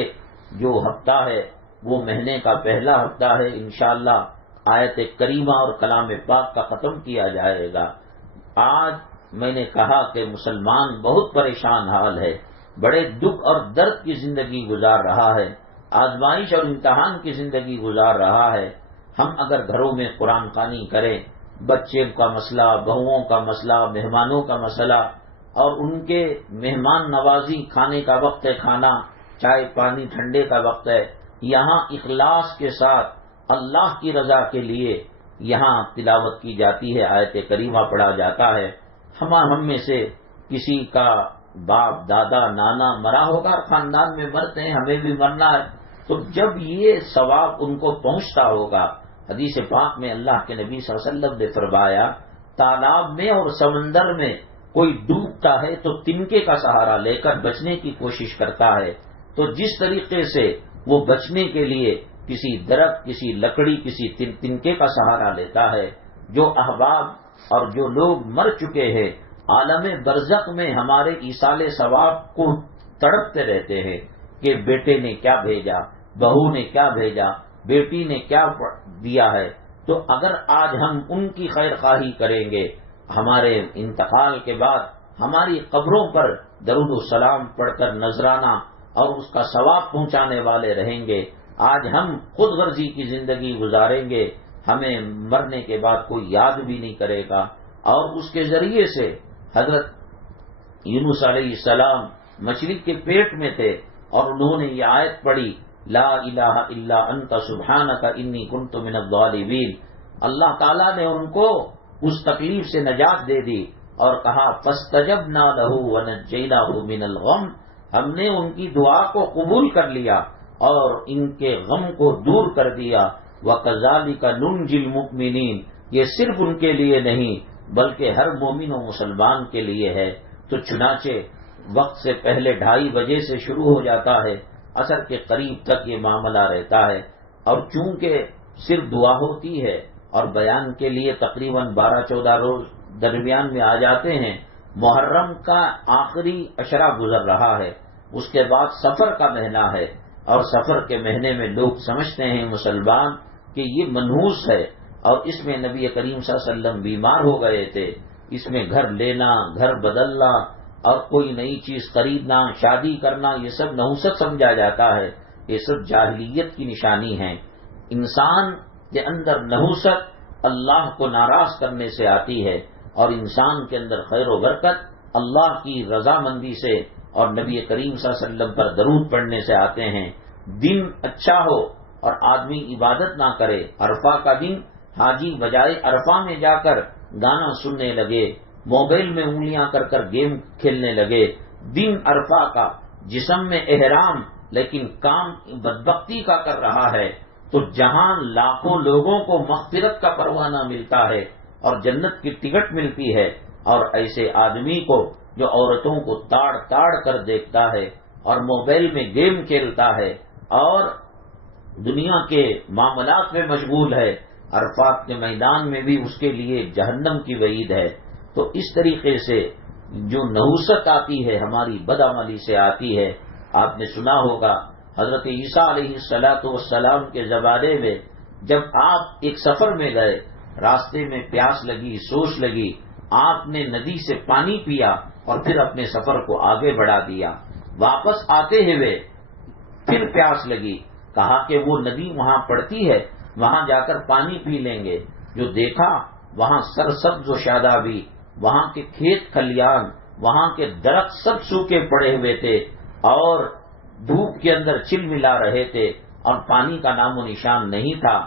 جو ہفتہ ہے وہ مہینے کا پہلا ہفتہ ہے، انشاءاللہ آیت کریمہ اور کلام پاک کا ختم کیا جائے گا۔ آج میں نے کہا کہ مسلمان بہت پریشان حال ہے، بڑے دکھ اور درد کی زندگی گزار رہا ہے۔ آزمائش اور امتحان کی زندگی گزار رہا ہے. ہم اگر گھروں میں قرآن خوانی کریں، بچے کا مسئلہ، بہوؤں کا مسئلہ، مہمانوں کا مسئلہ اور ان کے مہمان نوازی، کھانے کا وقت ہے، کھانا چائے پانی ٹھنڈے کا وقت ہے، یہاں اخلاص کے ساتھ اللہ کی رضا کے لیے یہاں تلاوت کی جاتی ہے، آیت کریمہ پڑھا جاتا ہے. ہم میں سے کسی کا باپ دادا نانا مرا ہوگا، خاندان میں مرتے ہیں، ہمیں بھی مرنا ہے، تو جب یہ ثواب ان کو پہنچتا ہوگا، حدیث پاک میں اللہ کے نبی صلی اللہ علیہ وسلم نے فرمایا تالاب میں اور سمندر میں کوئی ڈوبتا ہے تو تنکے کا سہارا لے کر بچنے کی کوشش کرتا ہے. تو جس طریقے سے وہ بچنے کے لیے کسی درخت، کسی لکڑی، کسی تنکے کا سہارا لیتا ہے، جو احباب اور جو لوگ مر چکے ہیں عالم برزخ میں ہمارے ایصال ثواب کو تڑپتے رہتے ہیں کہ بیٹے نے کیا بھیجا، بہو نے کیا بھیجا، بیٹی نے کیا دیا ہے. تو اگر آج ہم ان کی خیر خواہی کریں گے، ہمارے انتقال کے بعد ہماری قبروں پر درود و سلام پڑھ کر نذرانہ اور اس کا ثواب پہنچانے والے رہیں گے. آج ہم خود غرضی کی زندگی گزاریں گے، ہمیں مرنے کے بعد کوئی یاد بھی نہیں کرے گا. اور اس کے ذریعے سے حضرت یونس علیہ السلام مچھلی کے پیٹ میں تھے اور انہوں نے یہ آیت پڑھی لا الہ الا انت سبحانک انی کنت من الظالمین. اللہ تعالیٰ نے ان کو اس تکلیف سے نجات دے دی اور کہا فاستجبنا لہ ونجیناہ من الغم. ہم نے ان کی دعا کو قبول کر لیا اور ان کے غم کو دور کر دیا. وَكَذَلِكَ نُنْجِي الْمُؤْمِنِينَ. یہ صرف ان کے لیے نہیں بلکہ ہر مومن و مسلمان کے لیے ہے. تو چنانچہ وقت سے پہلے 2:30 بجے سے شروع ہو جاتا ہے، عصر کے قریب تک یہ معاملہ رہتا ہے. اور چونکہ صرف دعا ہوتی ہے اور بیان کے لیے تقریباً 12-14 روز درمیان میں آ جاتے ہیں. محرم کا آخری عشرہ گزر رہا ہے، اس کے بعد سفر کا مہینہ ہے اور سفر کے مہینے میں لوگ سمجھتے ہیں مسلمان کہ یہ منحوس ہے اور اس میں نبی کریم صلی اللہ علیہ وسلم بیمار ہو گئے تھے. اس میں گھر لینا، گھر بدلنا اور کوئی نئی چیز خریدنا، شادی کرنا، یہ سب نحوست سمجھا جاتا ہے. یہ سب جاہلیت کی نشانی ہے. انسان کے اندر نحوست اللہ کو ناراض کرنے سے آتی ہے اور انسان کے اندر خیر و برکت اللہ کی رضامندی سے اور نبی کریم صلی اللہ علیہ وسلم پر درود پڑھنے سے آتے ہیں. دن اچھا ہو اور آدمی عبادت نہ کرے. عرفہ کا دن حاجی بجائے عرفہ میں جا کر گانا سننے لگے، موبائل میں انگلیاں کر کر گیم کھیلنے لگے. دن عرفہ کا جسم میں احرام لیکن کام بدبختی کا کر رہا ہے. تو جہاں لاکھوں لوگوں کو مغفرت کا پروانہ ملتا ہے اور جنت کی ٹکٹ ملتی ہے، اور ایسے آدمی کو جو عورتوں کو تاڑ تاڑ کر دیکھتا ہے اور موبائل میں گیم کھیلتا ہے اور دنیا کے معاملات میں مشغول ہے، عرفات کے میدان میں بھی اس کے لیے جہنم کی وعید ہے. تو اس طریقے سے جو نحوست آتی ہے ہماری بدعملی سے آتی ہے. آپ نے سنا ہوگا حضرت عیسیٰ علیہ السلام کے زمانے میں جب آپ ایک سفر میں گئے، راستے میں پیاس لگی، سوچ لگی، آپ نے ندی سے پانی پیا اور پھر اپنے سفر کو آگے بڑھا دیا. واپس آتے ہوئے پھر پیاس لگی، کہا کہ وہ ندی وہاں پڑتی ہے، وہاں جا کر پانی پی لیں گے. جو دیکھا وہاں سرسبز و شادابی، وہاں کے کھیت کھلیان، وہاں کے درخت سب سوکھے پڑے ہوئے تھے اور دھوپ کے اندر چل ملا رہے تھے اور پانی کا نام و نشان نہیں تھا.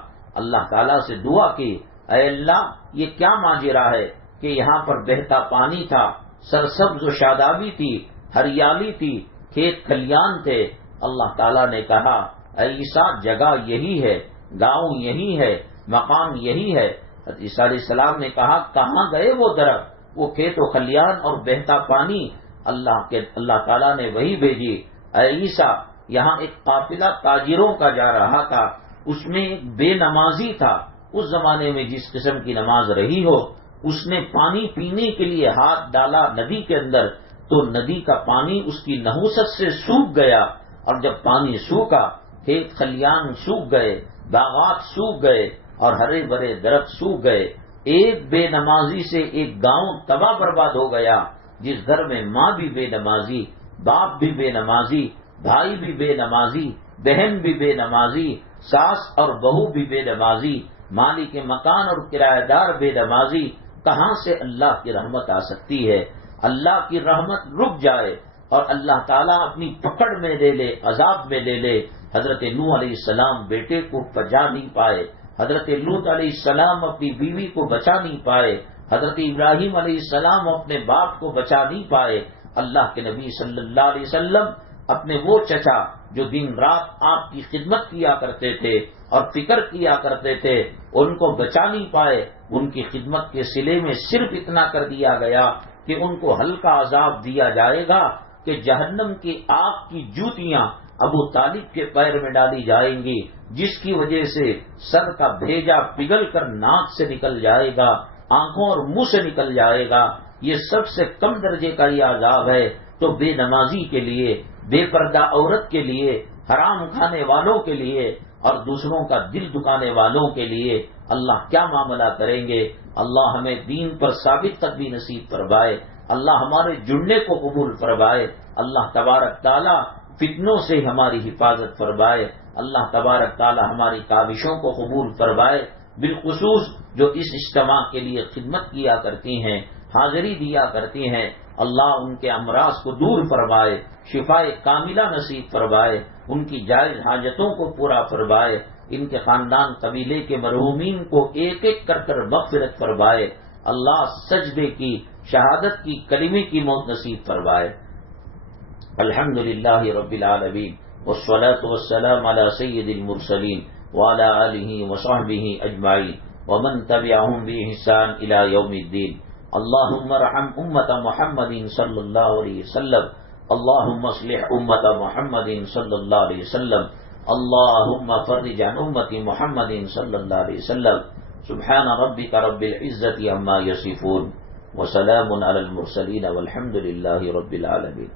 اللہ تعالیٰ سے دعا کی، اے اللہ یہ کیا ماجرا ہے کہ یہاں پر بہتا پانی تھا، سرسبز و شادابی تھی، ہریالی تھی، کھیت کھلیان تھے. اللہ تعالیٰ نے کہا اے عیسیٰ جگہ یہی ہے، گاؤں یہی ہے، مقام یہی ہے. عیسیٰ علیہ السلام نے کہا کہاں گئے وہ درخت، وہ کھیت و کھلیان اور بہتا پانی؟ اللہ تعالیٰ نے وہی بھیجی. اے عیسیٰ یہاں ایک قافلہ تاجروں کا جا رہا تھا، اس میں ایک بے نمازی تھا. اس زمانے میں جس قسم کی نماز رہی ہو، اس نے پانی پینے کے لیے ہاتھ ڈالا ندی کے اندر تو ندی کا پانی اس کی نحوست سے سوکھ گیا. اور جب پانی سوکھا کھیت کھلیان سوکھ گئے، باغات سوکھ گئے اور ہرے بھرے درخت سوکھ گئے. ایک بے نمازی سے ایک گاؤں تباہ برباد ہو گیا. جس گھر میں ماں بھی بے نمازی، باپ بھی بے نمازی، بھائی بھی بے نمازی، بہن بھی بے نمازی، ساس اور بہو بھی بے نمازی، مالک مکان اور کرایہ دار بے نمازی، کہاں سے اللہ کی رحمت آ سکتی ہے؟ اللہ کی رحمت رک جائے اور اللہ تعالیٰ اپنی پکڑ میں لے لے، عذاب میں لے لے۔ حضرت نوح علیہ السلام بیٹے کو بچا نہیں پائے، حضرت لوط علیہ السلام اپنی بیوی کو بچا نہیں پائے، حضرت ابراہیم علیہ السلام اپنے باپ کو بچا نہیں پائے، اللہ کے نبی صلی اللہ علیہ وسلم اپنے وہ چچا جو دن رات آپ کی خدمت کیا کرتے تھے اور فکر کیا کرتے تھے، ان کو بچا نہیں پائے۔ ان کی خدمت کے صلے میں صرف اتنا کر دیا گیا کہ ان کو ہلکا عذاب دیا جائے گا کہ جہنم کی آگ کی جوتیاں ابو طالب کے پیر میں ڈالی جائیں گی، جس کی وجہ سے سر کا بھیجا پگھل کر ناک سے نکل جائے گا، آنکھوں اور منہ سے نکل جائے گا۔ یہ سب سے کم درجے کا یہ عذاب ہے۔ تو بے نمازی کے لیے، بے پردہ عورت کے لیے، حرام کھانے والوں کے لیے اور دوسروں کا دل دکانے والوں کے لیے اللہ کیا معاملہ کریں گے؟ اللہ ہمیں دین پر ثابت قدمی نصیب فرمائے، اللہ ہمارے جڑنے کو قبول فرمائے، اللہ تبارک تعالی فتنوں سے ہماری حفاظت فرمائے، اللہ تبارک تعالی ہماری کاوشوں کو قبول فرمائے۔ بالخصوص جو اس اجتماع کے لیے خدمت کیا کرتی ہیں، حاضری دیا کرتی ہیں، اللہ ان کے امراض کو دور فرمائے، شفائے کاملہ نصیب فرمائے، ان کی جائز حاجتوں کو پورا فرمائے، ان کے خاندان قبیلے کے مرحومین کو ایک ایک کر کر مغفرت فرمائے، اللہ سجدے کی، شہادت کی، کلمے کی موت نصیب فرمائے۔ الحمدللہ رب العالمین والصلاة والسلام علی سید المرسلین وعلی آلہ وصحبہ اجمعین ومن تبعهم بإحسان الى یوم الدین۔ اللہم ارحم امت محمد صلی اللہ علیہ وسلم، اللہم اصلح امت محمد صلی اللہ علیہ وسلم، اللہم فرج عن امت محمد صلی اللہ علیہ وسلم۔ سبحان ربک رب العزت عما یصفون وسلام علی المرسلین والحمد للہ رب العالمین۔